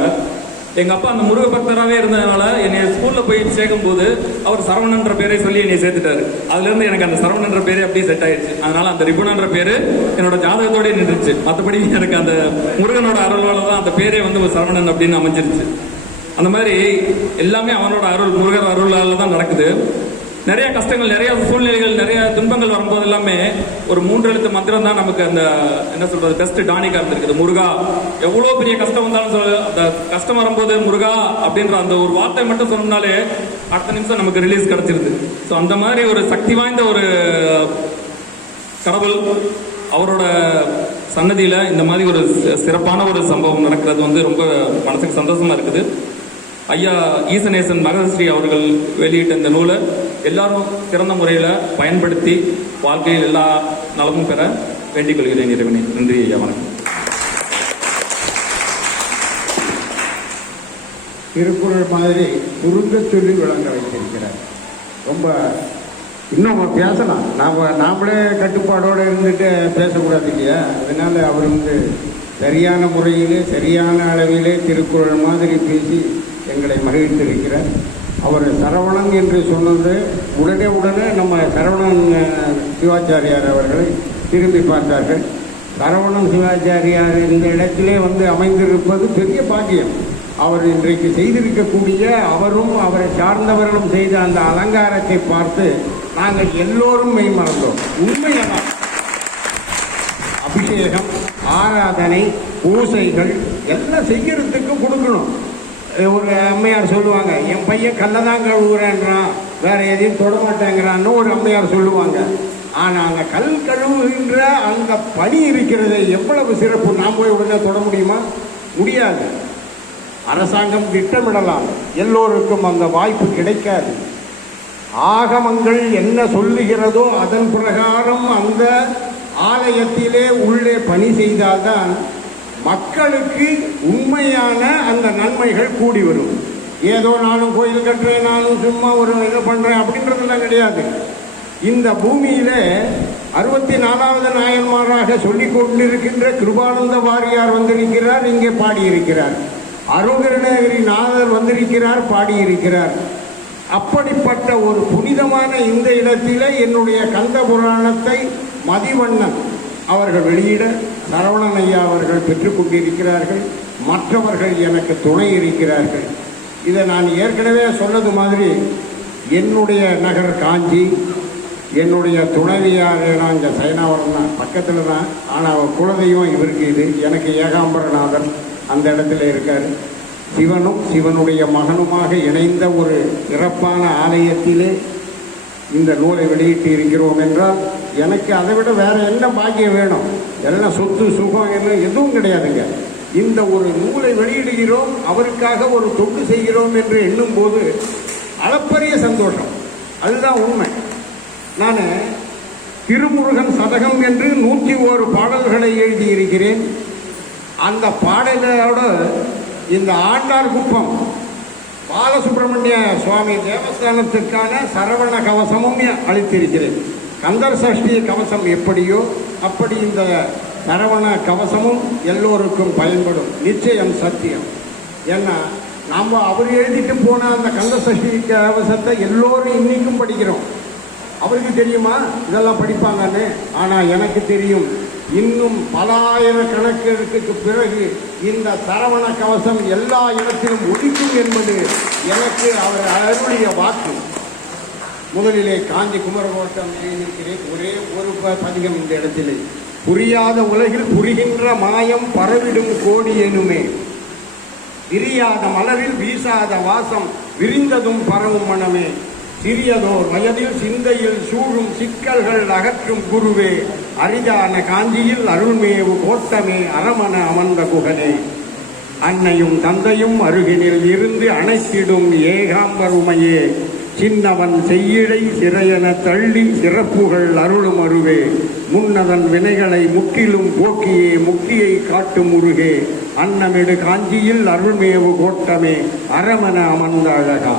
எங்க அப்பா அந்த முருக பக்தராகவே இருந்ததுனால என்னை ஸ்கூல்ல போய் சேர்க்கும் போது அவர் சரவணன்ற பேரை சொல்லி என்னை சேர்த்துட்டாரு. அதுல இருந்து எனக்கு அந்த சரவணன்ற பேரே அப்படியே செட் ஆயிடுச்சு. அதனால அந்த ரிகுணான்ற பேரு என்னோட ஜாதகத்தோட நின்றுச்சு. மற்றபடி எனக்கு அந்த முருகனோட அருள்வால தான் அந்த பேரே சரவணன் அப்படின்னு அமைஞ்சிருச்சு. அந்த மாதிரி எல்லாமே அவனோட அருள், முருகர் அருளால தான் நடக்குது. நிறைய கஷ்டங்கள், நிறைய சூழ்நிலைகள், நிறைய துன்பங்கள் வரும்போது எல்லாமே ஒரு 3 எழுத்து மந்திரம் தான் நமக்கு அந்த பெஸ்ட் டானிக்கா இருந்திருக்குது. முருகா, எவ்வளோ பெரிய கஷ்டம் வந்தாலும் அந்த கஷ்டம் வரும்போது முருகா அப்படின்ற அந்த ஒரு வார்த்தை மட்டும் சொன்னாலே அடுத்த நிமிஷம் நமக்கு ரிலீஸ் கிடைச்சிருது. ஸோ அந்த மாதிரி ஒரு சக்தி வாய்ந்த ஒரு கடவுள் அவரோட சன்னதியில இந்த மாதிரி ஒரு சிறப்பான ஒரு சம்பவம் நடக்கிறது ரொம்ப மனசுக்கு சந்தோஷமா இருக்குது. ஐயா ஈசநேசன் மகஸ்ரீ அவர்கள் வெளியிட்ட இந்த நூலை எல்லாரும் சிறந்த முறையில் பயன்படுத்தி வாழ்க்கையில் எல்லா நலமும் பெற வேண்டிக் கொள்கிறேன் இறைவனே. நன்றி ஐயா, வணக்கம். திருக்குறள் மாதிரி சுருங்க சொல்லி விளங்க வைத்திருக்கிறார். ரொம்ப இன்னும் பேசலாம், நாமளே கட்டுப்பாடோடு இருந்துட்டு பேசக்கூடாது இல்லையா? அதனால அவர் சரியான முறையிலே சரியான அளவிலே திருக்குறள் மாதிரி பேசி எங்களை மகிழ்ந்திருக்கிறார். அவர் சரவணன் என்று சொன்னது உடனே நம்ம சரவணன் சிவாச்சாரியார் அவர்களை திரும்பி பார்த்தார்கள். சரவணன் சிவாச்சாரியார் இந்த இடத்திலே வந்து அமைந்திருப்பது பெரிய பாக்கியம். அவர் இன்றைக்கு செய்திருக்கக்கூடிய அவரும் அவரை சார்ந்தவர்களும் செய்த அந்த அலங்காரத்தை பார்த்து நாங்கள் எல்லோரும் மெய்மறந்தோம். உண்மையான அபிஷேகம், ஆராதனை, பூசைகள் எல்லாம் செய்யறதுக்கு கொடுக்கணும். ஒரு அம்மையார் சொல்லுவாங்க, என் பையன் கல்லை தான் கழுவுறேன்றான், வேற எதையும் தொடமாட்டேங்கிறான்னு ஒரு அம்மையார் சொல்லுவாங்க. ஆனால் அந்த கல் கழுவுகின்ற அந்த பணி இருக்கிறது எவ்வளவு சிறப்பு. நாம் போய் உடனே தொட முடியுமா? முடியாது. அரசாங்கம் திட்டமிடலாம், எல்லோருக்கும் அந்த வாய்ப்பு கிடைக்காது. ஆகமங்கள் என்ன சொல்லுகிறதோ அதன் பிரகாரம் அந்த ஆலயத்திலே உள்ளே பணி செய்தால்தான் மக்களுக்கு உண்மையான அந்த நன்மைகள் கூடி வரும். ஏதோ நானும் கோயில் கட்டுறேன், நானும் சும்மா ஒரு இதை பண்ணுறேன் அப்படின்றதெல்லாம் கிடையாது. இந்த பூமியில 64வது நாயன்மாராக சொல்லிக் கொண்டிருக்கின்ற கிருபானந்த வாரியார் வந்திருக்கிறார், இங்கே பாடியிருக்கிறார். அருணகிரி நாதர் வந்திருக்கிறார், பாடியிருக்கிறார். அப்படிப்பட்ட ஒரு புனிதமான இந்த இடத்திலே என்னுடைய கந்த புராணத்தை மதிவண்ணன் அவர்கள் வெளியிட சரவணன் ஐயா அவர்கள் பெற்றுக்கொண்டிருக்கிறார்கள். மற்றவர்கள் எனக்கு துணை இருக்கிறார்கள். இதை நான் ஏற்கனவே சொன்னது மாதிரி என்னுடைய நகர் காஞ்சி, என்னுடைய துணைவியார் நாங்கள் சைனாவரம் தான், பக்கத்தில் தான். ஆனால் அவர் குலதெய்வம் இவருக்கு இது, எனக்கு ஏகாம்பரநாதர் அந்த இடத்துல இருக்கார். சிவனும் சிவனுடைய மகனுமாக இணைந்த ஒரு சிறப்பான ஆலயத்திலே இந்த நூலை வெளியிட்டு இருக்கிறோம் என்றால் எனக்கு அதை விட வேற என்ன பாக்கியம் வேணும்? எல்லாம் சொத்து சுகம் எதுவும் கிடையாதுங்க. இந்த ஒரு நூலை வெளியிடுகிறோம், அவருக்காக ஒரு தொண்டு செய்கிறோம் என்று எண்ணும் போது அளப்பரிய சந்தோஷம். அதுதான் உண்மை. நான் திருமுருகன் சதகம் என்று 101 பாடல்களை எழுதியிருக்கிறேன். அந்த பாடலோடு இந்த ஆண்டார்குப்பம் பாலசுப்பிரமணிய சுவாமி தேவஸ்தானத்திற்கான சரவண கவசமும் அளித்திருக்கிறேன். கந்தர் சஷ்டி கவசம் எப்படியோ அப்படி இந்த சரவண கவசமும் எல்லோருக்கும் பயன்படும், நிச்சயம், சத்தியம். ஏன்னா நாம் அவர் எழுதிட்டு போன அந்த கந்த சஷ்டி கவசத்தை எல்லோரும் இன்னைக்கும் படிக்கிறோம். அவருக்கு தெரியுமா இதெல்லாம் படிப்பாங்கன்னு? ஆனால் எனக்கு தெரியும். இன்னும் பல ஆயிரக்கணக்கிற்கு பிறகு இந்த சரவண கவசம் எல்லா இடத்திலும் ஒலிக்கும் என்பது எனக்கு அவர் அருளிய வாக்கு. முதலிலே காஞ்சி குமரகோட்டம் எழுதியிருக்கிறேன். ஒரே ஒரு பதிகம் இந்த இடத்திலே. புரியாத உலகில் புரிகின்ற மாயம் பரவிடும் கோடி எனுமே, விரியாத மலரில் வீசாத வாசம் விரிந்ததும் பரவும் மனமே, சிறியதோர் வயதில் சிந்தையில் சூழும் சிக்கல்கள் அகற்றும் குருவே, அரிதான காஞ்சியில் அருள்மேவு கோட்டமே, அரமண அமர்ந்த குகனே, அன்னையும் தந்தையும் அருகினில் இருந்து அணைத்திடும் ஏகாம்பருமையே, சின்னவன் செய்யிழை சிறையென தள்ளி சிறப்புகள் அருளும் அருவே, முன்னதன் வினைகளை முற்றிலும் போக்கியே முக்தியை காட்டும் முருகே, அன்னமிடு காஞ்சியில் அருள்மேவு கோட்டமே, அரமண அமர்ந்த அழகா.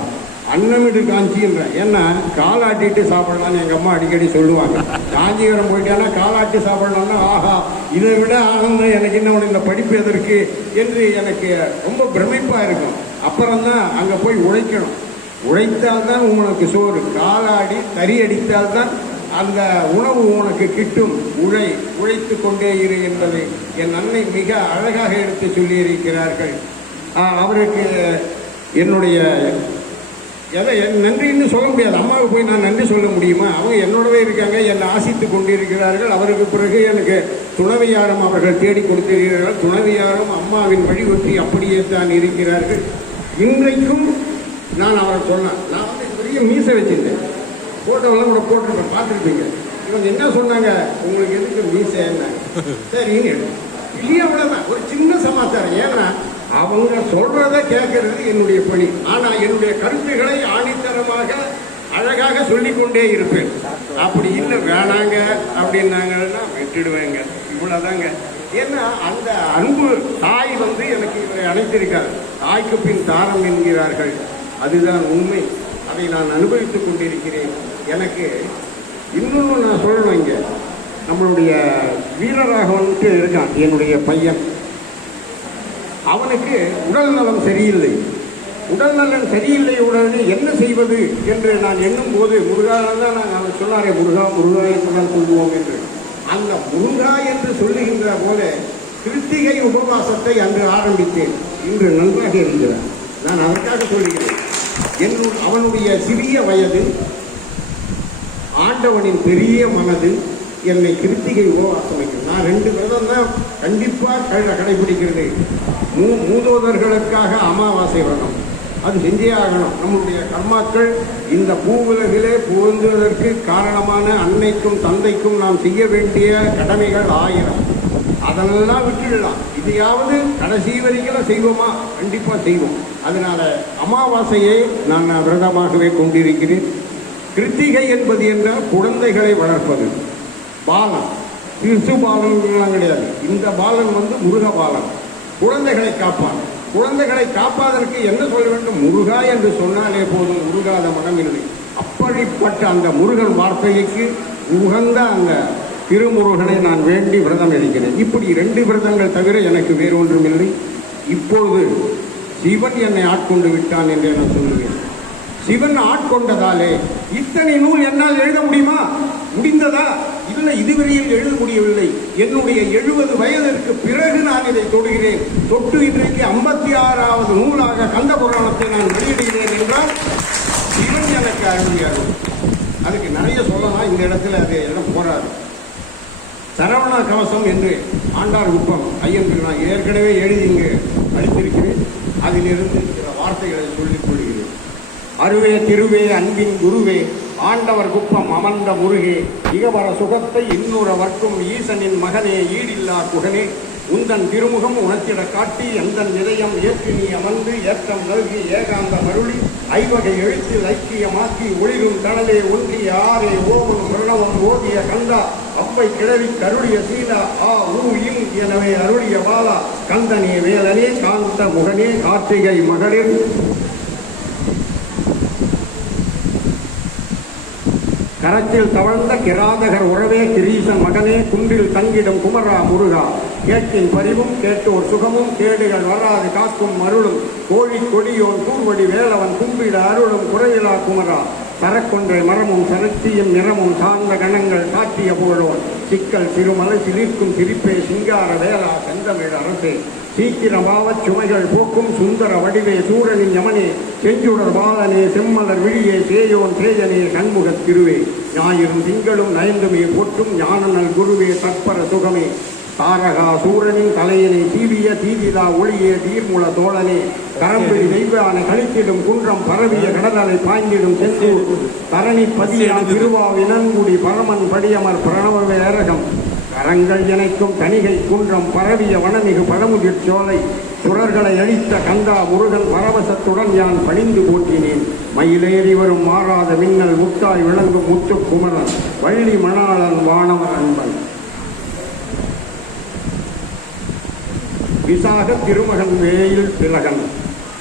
அன்னமிடு காஞ்சின்ற, ஏன்னா காலாட்டிட்டு சாப்பிடலான்னு எங்கள் அம்மா அடிக்கடி சொல்லுவாங்க. காஞ்சிபுரம் போயிட்டானா காலாட்டி சாப்பிடலாம்னா ஆஹா, இதை விட ஆனந்தம் எனக்கு இன்னும் இந்த படிப்பு எதற்கு என்று எனக்கு ரொம்ப பிரமிப்பாக இருக்கும். அப்புறம்தான் அங்கே போய் உழைக்கணும். உழைத்தால்தான் உங்களுக்கு சோறு, காலாடி தறி அடித்தால்தான் அந்த உணவு உனக்கு கிட்டும். உழைத்து கொண்டே இரு என்பதை என் அன்னை மிக அழகாக எடுத்து சொல்லியிருக்கிறார்கள். அவருக்கு என்னுடைய நன்றின்னு சொல்ல முடியாது. அம்மாவுக்கு போய் நான் நன்றி சொல்ல முடியுமா? அவங்க என்னோடவே இருக்காங்க, என்னை ஆசித்து கொண்டிருக்கிறார்கள். அவருக்கு பிறகு எனக்கு துணைவியாரும் அவர்கள் தேடி கொடுத்திருக்கிறார்கள். துணைவியாரும் அம்மாவின் வழிவற்றி அப்படியே தான் இருக்கிறார்கள். இன்றைக்கும் நான் அவர் சொன்னேன், நான் வந்து பெரிய மீசை வச்சிருந்தேன், ஃபோட்டோவெல்லாம் கூட போட்டிருப்பேன், பார்த்துருப்பீங்க. இவங்க என்ன சொன்னாங்க, உங்களுக்கு எதுக்கு மீசை என்ன? சரின்னு இல்லையா, அவ்வளோதான். ஒரு சின்ன சமாச்சாரம். ஏன்னா அவங்க சொல்றத கேட்கறது என்னுடைய பணி. ஆனா என்னுடைய கருத்துக்களை ஆணித்தரமாக அழகாக சொல்லிக்கொண்டே இருப்பேன். அப்படி இல்லை வேணாங்க அப்படின்னாங்கன்னா விட்டுடுவேங்க. இவ்வளவுதாங்க. ஏன்னா அந்த அன்பு தாய் வந்து எனக்கு இவரை அழைத்திருக்கார். தாய்க்கு பின் தாரம் என்கிறார்கள், அதுதான் உண்மை. அதை நான் அனுபவித்துக் கொண்டிருக்கிறேன். எனக்கு இன்னொன்று நான் சொல்லணும். இங்க நம்மளுடைய வீரராகவன்ட்டு இருக்கான், என்னுடைய பையன். அவனுக்கு உடல் நலம் சரியில்லை. உடல்நலன் சரியில்லை உடனே என்ன செய்வது என்று நான் எண்ணும் போது முருகா தான் நான் சொன்னாரே முருகா முருகா என்றுதான் சொல்லுவோம் என்று அந்த முருகா என்று சொல்லுகின்ற போல கிருத்திகை உபவாசத்தை அன்று ஆரம்பித்தேன். இன்று நன்றாக இருக்கிறார். நான் அதற்காக சொல்லுகிறேன். அவனுடைய சிறிய வயது, ஆண்டவனின் பெரிய மனது என்னை கிருத்திகை உபவாசம் வைக்கும். நான் 2 விரதம் தான் கண்டிப்பாக கடைபிடிக்கிறது. மூதோதர்களுக்காக அமாவாசை விரதம், அது செஞ்சே ஆகணும். நம்முடைய கர்மாக்கள் இந்த பூவுலகிலே புகுந்துவதற்கு காரணமான அன்னைக்கும் தந்தைக்கும் நாம் செய்ய வேண்டிய கடமைகள் 1000. அதெல்லாம் விட்டுடலாம். இதையாவது கடைசி வரைக்கும் செய்வோமா? கண்டிப்பாக செய்வோம். அதனால அமாவாசையை நான் விரதமாகவே கொண்டிருக்கிறேன். கிருத்திகை என்பது என்றால் குழந்தைகளை வளர்ப்பது. பாலன், சிசு பாலன்லாம் கிடையாது. இந்த பாலன் முருக பாலன், குழந்தைகளை காப்பான். குழந்தைகளை காப்பாதற்கு என்ன சொல்ல வேண்டும்? முருகா என்று சொன்னாலே போதும், முருகாத மனம் இல்லை. அப்படிப்பட்ட அந்த முருகன் வார்த்தைக்கு உகந்த அந்த திருமுருகனை நான் வேண்டி விரதம் எடுக்கிறேன். இப்படி 2 விரதங்கள் தவிர எனக்கு வேறு ஒன்றும் இல்லை. இப்பொழுது சிவன் என்னை ஆட்கொண்டு விட்டான் என்று நான் சொல்லுவேன். சிவன் ஆட்கொண்டதாலே இத்தனை நூல் என்னால் எழுத முடியுமா? முடிந்ததா? இல்லை, இதுவரையில் எழுத முடியவில்லை. என்னுடைய 70 வயதிற்கு பிறகு நான் இதை தொடுகிறேன். தொட்டு இன்றைக்கு 56வது நூலாக கந்த புராணத்தை நான் வெளியிடுகிறேன் என்றால் சிவன் எனக்கு அருளியார். அதுக்கு நிறைய சொல்லலாம், இந்த இடத்துல அது இடம் போராது. சரவண கவசம் என்று ஆண்டார் குப்பம் ஐயன் நான் ஏற்கனவே எழுதி இங்கு அளித்திருக்கிறேன். அதிலிருந்து சில வார்த்தைகளை சொல்லிக் கொள்கிறேன். அருவே திருவே அன்பின் குருவே, ஆண்டவர் குப்பம் அமர்ந்த முருகே, இகவர சுகத்தை இன்னொருவர்க்கும் ஈசனின் மகனே, ஈடில்லா குகனே, உந்தன் திருமுகம் உணர்த்திட காட்டி எந்தன் இதயம் ஏற்று நீ அமர்ந்து ஏற்றம் நல்கி ஏகாந்த மருளி ஐவகை எழுத்தில் ஐக்கியமாக்கி ஒளிரும் கடலே ஒன்றி ஆரே ஓமன் பிரணவம் ஓதிய கந்தா அப்பை கிழவி கருளிய சீலா ஆ ஊ இம் எனவே அருளிய பாலா கந்தனே வேலனே காந்த முகனே கார்த்திகை மகளிர் கரத்தில் தவழ்ந்த கிராதகர் உறவே கிரீசன் மகனே குன்றில் தங்கிடும் குமரா முருகா கேட்டின் பரிவும் கேட்டோர் சுகமும் கேடுகள் வராது காக்கும் அருளும் கோழி கொடியோன் கூர்வடி வேலவன் கும்பிட அருளும் குறைவிலா குமரா சரக்கொன்றை மரமும் சரத்தியும் நிறமும் சார்ந்த கணங்கள் காட்டிய புகழோன் சிக்கல் திருமலை சிலிர்க்கும் சிரிப்பே சிங்கார வேளா செந்தமிழ் அரசே சீக்கிரமாவச் சுமைகள் போக்கும் சுந்தர வடிவே சூரனின் யமனே செஞ்சுடர் பாலனே செம்மலர் விழியே சேயோன் சேயனே கண்முகத் திருவே ஞாயிறும் திங்களும் நயந்துமே போற்றும் ஞானநல் குருவே தற்பர சுகமே தாரகா சூரனின் தலையனை தீவிய தீவிதா ஒளியே தீர்முல தோழனே கரம்பில் தெய்வான கழித்திடும் குன்றம் பரவிய கடலலை பாய்ந்திடும் செந்தூர் தரணி பதியான திருவாவினங்குடி பரமன் படியமர் பிரணவ வேரகம் கரங்கள் இணைக்கும் தணிகை குன்றம் பரவிய வனமிகு பழமுதிர் சோலை சுரர்களை அழித்த கந்தா முருகன் பரவசத்துடன் யான் பணிந்து போற்றினேன் மயிலேறி வரும் மாறாத மின்னல் முத்தாய் விளங்கும் முத்துக்குமரன் வள்ளி மணாளன் வானவர் அன்பன் விசாக திருமகன் வேயில் திலகன்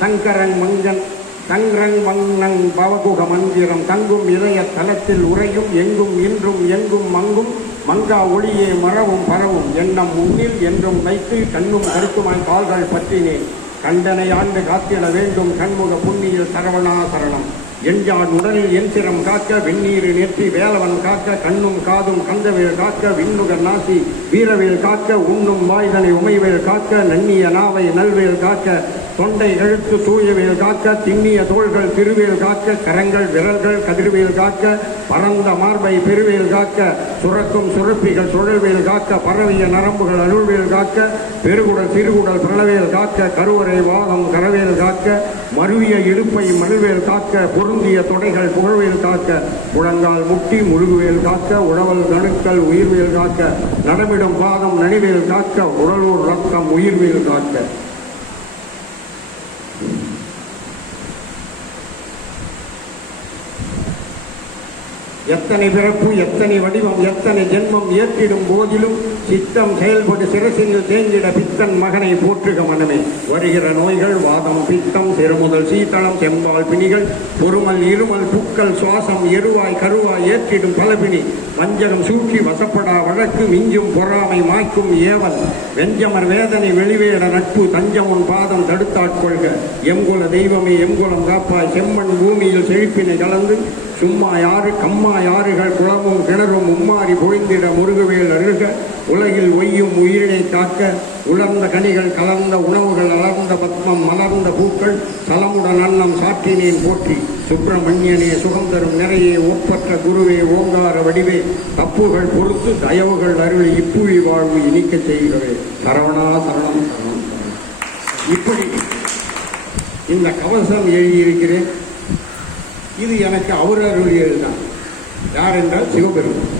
சங்கரன் மங்கன் சங்கரன் மன்னன் பவகுக மந்திரம் தங்கும் இதய தலத்தில் உறையும் எங்கும் இன்றும் எங்கும் மங்கும் மங்கா ஒளியே மரவும் பரவும் எண்ணம் முன்னில் என்றும் வைத்து கண்ணும் கருத்துமாய் கால்கள் பற்றினேன் கண்டனை ஆண்டு காத்திட வேண்டும் கண்முக புண்ணியில் சரவணா சரணம் எஞ்சான் உடலில் எந்திரம் காக்க வெந்நீர் நெற்றி வேலவன் காக்க கண்ணும் காதும் கந்தவேல் காக்க விண்ணுகர் நாசி வீரவேல் காக்க உண்ணும் வாய்தனை உமைவேல் காக்க நன்னிய நாவை நல்வேல் காக்க தொண்டை எழுத்து தூயவேல் காக்க திண்ணிய தோள்கள் திருவேல் காக்க கரங்கள் விரல்கள் கதிர்வேல் காக்க பரந்த மார்பை பெருவேல் காக்க சுரக்கும் சுரப்பிகள் சுழல்வேல் காக்க பரவிய நரம்புகள் அருள்வேல் காக்க பெருகுடல் சிறுகுடல் பிரணவேல் காக்க கருவறை வாதம் கரவேல் காக்க மருவிய இடுப்பை மருவேல் காக்க பொருந்திய தொடைகள் புகழ்வேல் காக்க முழங்கால் முட்டி முழுகுவேல் காக்க உழவல் கணுக்கள் உயிர்வேல் காக்க நடமிடும் பாதம் நனிவேல் காக்க உடலூர் ரத்தம் உயிர்வேல் காக்க எத்தனை பிறப்பு, எத்தனை வடிவம், எத்தனை ஜென்மம் ஏற்றிடும் போதிலும் சித்தம் செயல்பட்டு சிரசில் தேங்கிட பித்தன் மகனை போற்றுக மனமே. வருகிற நோய்கள் வாதம், பித்தம், சிறுமுதல், சீத்தளம், செம்பால், பிணிகள், பொறுமல், இருமல், புக்கள், சுவாசம், எருவாய், கருவாய் ஏற்றிடும் பலபிணி, வஞ்சகம், சூழ்ச்சி, வசப்படா வழக்கு, மிஞ்சும் பொறாமை, மாய்க்கும் ஏவல், வெஞ்சமர் வேதனை, வெளிவேட நட்பு, தஞ்சம் உன் பாதம் தடுத்தாட்கொள்க. எம்குல தெய்வமே எம்குலம் காப்பாய், செம்மண் பூமியில் செழிப்பினை கலந்து சும்மா யாரு கம்மா யாறுகள் குளமும் கிணறும் உம்மாறி பொழிந்திட முருகுவேல் அருக. உலகில் ஒய்யும் உயிரினை காக்க உலர்ந்த கனிகள் கலந்த உணவுகள், அலர்ந்த பத்மம், மலர்ந்த பூக்கள், சலமுடன் அன்னம் சாற்றினேன் போற்றி. சுப்பிரமணியனே சுகம் தரும் நிறையே, ஒப்பற்ற குருவே ஓங்கார வடிவே, தப்புகள் பொறுத்து தயவுகள் அருள் இப்புவி வாழ்வு இனிக்க செய்கவே. சரவணா சரணம் சரணம். இப்படி இந்த கவசம் எழுதியிருக்கிறேன். இது எனக்கு அவர் அருளியது தான். யார் என்றால் சிவபெருமான்.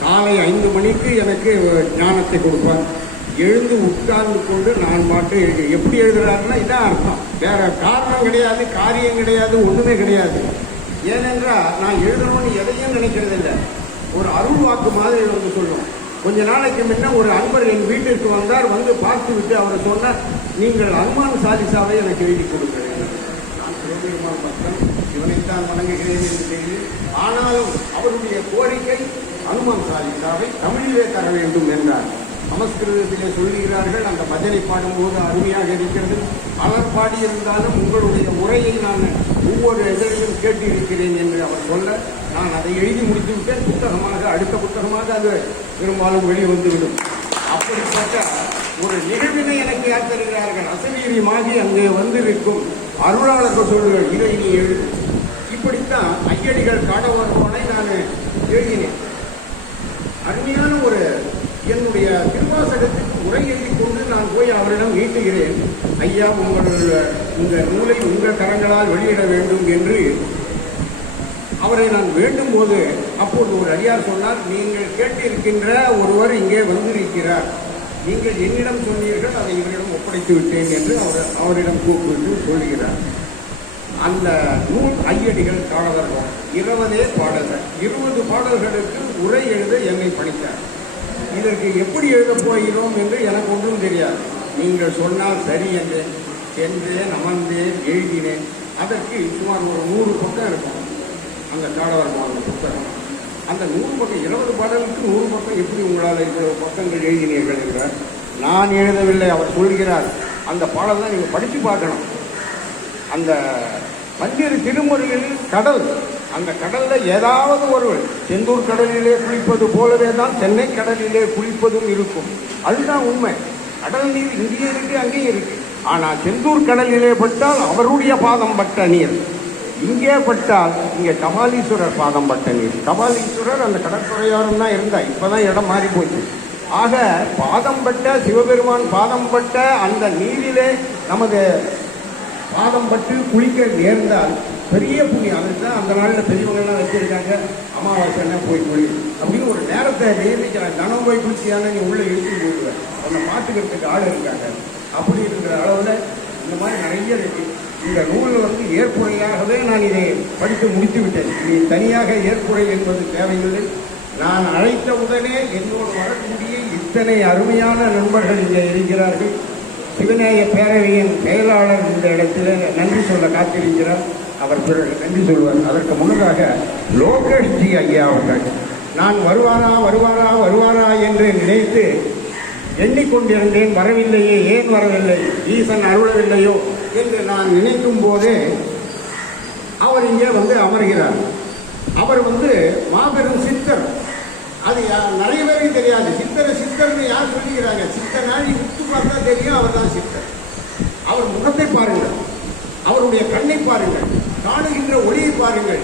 காலை 5 மணிக்கு எனக்கு ஞானத்தை கொடுப்பார். எழுந்து உட்கார்ந்து கொண்டு நான் பாட்டு எப்படி எழுதுறாருன்னா இதான் அர்த்தம். வேற காரணம் கிடையாது, காரியம் கிடையாது, ஒண்ணுமே கிடையாது. ஏனென்றால் நான் எழுதணும்னு எதையும் நினைக்கிறது இல்லை. ஒரு அருள் வாக்கு மாதிரி வந்து சொல்லும். கொஞ்ச நாளைக்கு முன்ன ஒரு அன்பர் என் வீட்டிற்கு வந்தார். வந்து பார்த்து விட்டு அவர் சொன்னார், நீங்கள் அனுமான் சாலிசாவை எனக்கு எழுதி கொடுக்கிறேன். நான் சிவபெருமான் பக்தன், இவனைத்தான் வணங்குகிறேன் என்று தெரியும். ஆனாலும் அவருடைய கோரிக்கை அனுமான் சாலிசாவை தமிழிலே தர வேண்டும் என்றார். சமஸ்கிருதத்திலே சொல்லுகிறார்கள். அந்த பஜனை பாடும்போது அருமையாக இருக்கிறது. பலர் பாடியிருந்தாலும் உங்களுடைய உரையை நான் ஒவ்வொரு இதழிலும் கேட்டிருக்கிறேன் என்று அவர் சொல்ல, நான் அதை எழுதி முடித்து விட்டேன். புத்தகமாக, அடுத்த புத்தகமாக அது பெரும்பாலும் வெளிவந்துவிடும். அப்படிப்பட்ட ஒரு நிகழ்வினை எனக்கு யார் தருகிறார்கள்? அசவீரியமாகி அங்கே வந்திருக்கும் அருளாளர்கள் சொல்லுங்கள், இதை நீ எழுது. இப்படித்தான் ஐயடிகள் காடவர்கோனை நான் எழுதினேன். அருமையான ஒரு என்னுடைய திருவாசகத்துக்கு உரை எழுதி கொண்டு நான் போய் அவரிடம் நீட்டுகிறேன். ஐயா, உங்கள் நூலை உங்கள் கரங்களால் வெளியிட வேண்டும் என்று அவரை நான் வேண்டும் போது, அப்போது ஒரு அடியார் சொன்னார், நீங்கள் கேட்டிருக்கின்ற ஒருவர் இங்கே வந்திருக்கிறார். நீங்கள் என்னிடம் சொன்னீர்கள், அதை இவரிடம் ஒப்படைத்து விட்டேன் என்று அவரிடம் கூப்பிட்டு சொல்லுகிறார். அந்த நூல் ஐயடிகள் காணவர்கள் 20 பாடல்கள். 20 பாடல்களுக்கு உரை எழுத என்னை பணித்தார். இதற்கு எப்படி எழுதப் போகிறோம் என்று எனக்கு ஒன்றும் தெரியாது. நீங்கள் சொன்னால் சரி என்றேன். சென்றேன், அமர்ந்தேன், எழுதினேன். அதற்கு சுமார் ஒரு 100 பக்கம் இருக்கும் அந்த காடவர்கள் புத்தகம். அந்த 100 பக்கம் 20 பாடலுக்கு 100 பக்கம் எப்படி உங்களால் இவ்வளவு பக்கங்கள் எழுதினீர்கள் என்றார். நான் எழுதவில்லை, அவர் சொல்கிறார். அந்த பாடல் தான் நீங்கள் படித்து பார்க்கணும். அந்த பன்னிரு திருமுறைகளில் கடல், அந்த கடலில் ஏதாவது ஒரு செந்தூர் கடலிலே குளிப்பது போலவே தான் சென்னை கடலிலே குளிப்பதும் இருக்கும். அதுதான் உண்மை. கடல் நீர் இங்கேயும் இருக்கு, அங்கேயும் இருக்கு. ஆனால் செந்தூர் கடலிலே பட்டால் அவருடைய பாதம் பட்ட நீர், இங்கே பட்டால் இங்கே கபாலீஸ்வரர் பாதம் பட்ட நீர். கபாலீஸ்வரர் அந்த கடற்கரையோரம் தான் இருந்தார். இப்போதான் இடம் மாறி போச்சு. ஆக பாதம் பட்ட சிவபெருமான் பாதம் பட்ட அந்த நீரிலே நமது பாதம் பட்டு குளிக்க நேர்ந்தால் பெரிய புண்ணியம். அதுதான் அந்த நாளில் பெரியவங்கள்லாம் வச்சிருக்காங்க, அமாவாசைன்னா போய் குளி அப்படின்னு ஒரு நேரத்தை நியமிக்கிறாங்க. தனம் போய் குளிச்சியான நீ உள்ளே இழுத்து போடுவேன், அவனை பார்த்துக்கிறதுக்கு ஆள் இருக்காங்க. அப்படி இருக்கிற அளவில் இந்த மாதிரி நிறைய இருக்கு. இந்த நூல் ஏற்புரையாகவே நான் இதை படித்து முடித்து விட்டேன். நீ தனியாக ஏற்புரை என்பது தேவையில்லை. நான் அழைத்த உடனே என்னோடு வரக்கூடிய இத்தனை அருமையான நண்பர்கள் இங்கே இருக்கிறார்கள். சிவநேய பேரவையின் செயலாளர் இந்த இடத்தில் நன்றி சொல்ல காத்திருக்கிறார். அவர் பிறகு நன்றி சொல்வார். அதற்கு முன்னதாக லோகேஷ்ஜி ஐயா அவர்கள் நான் வருவாரா வருவாரா வருவாரா என்று நினைத்து எண்ணிக்கொண்டிருந்தேன். வரவில்லையே, ஏன் வரவில்லை, ஈசன் அருளவில்லையோ என்று நான் நினைக்கும் போதே அவர் இங்கே அமர்கிறார். அவர் மாபெரும் சித்தர். அது நிறைய பேருக்கு தெரியாது. சித்தர்னு யார் சொல்லுகிறாங்க? சித்த நாளி உத்து பார்த்தா தெரியும் அவர் தான் சித்தர். அவர் முகத்தை பாருங்கள், அவருடைய கண்ணை பாருங்கள், காணுகின்ற ஒளியை பாருங்கள்.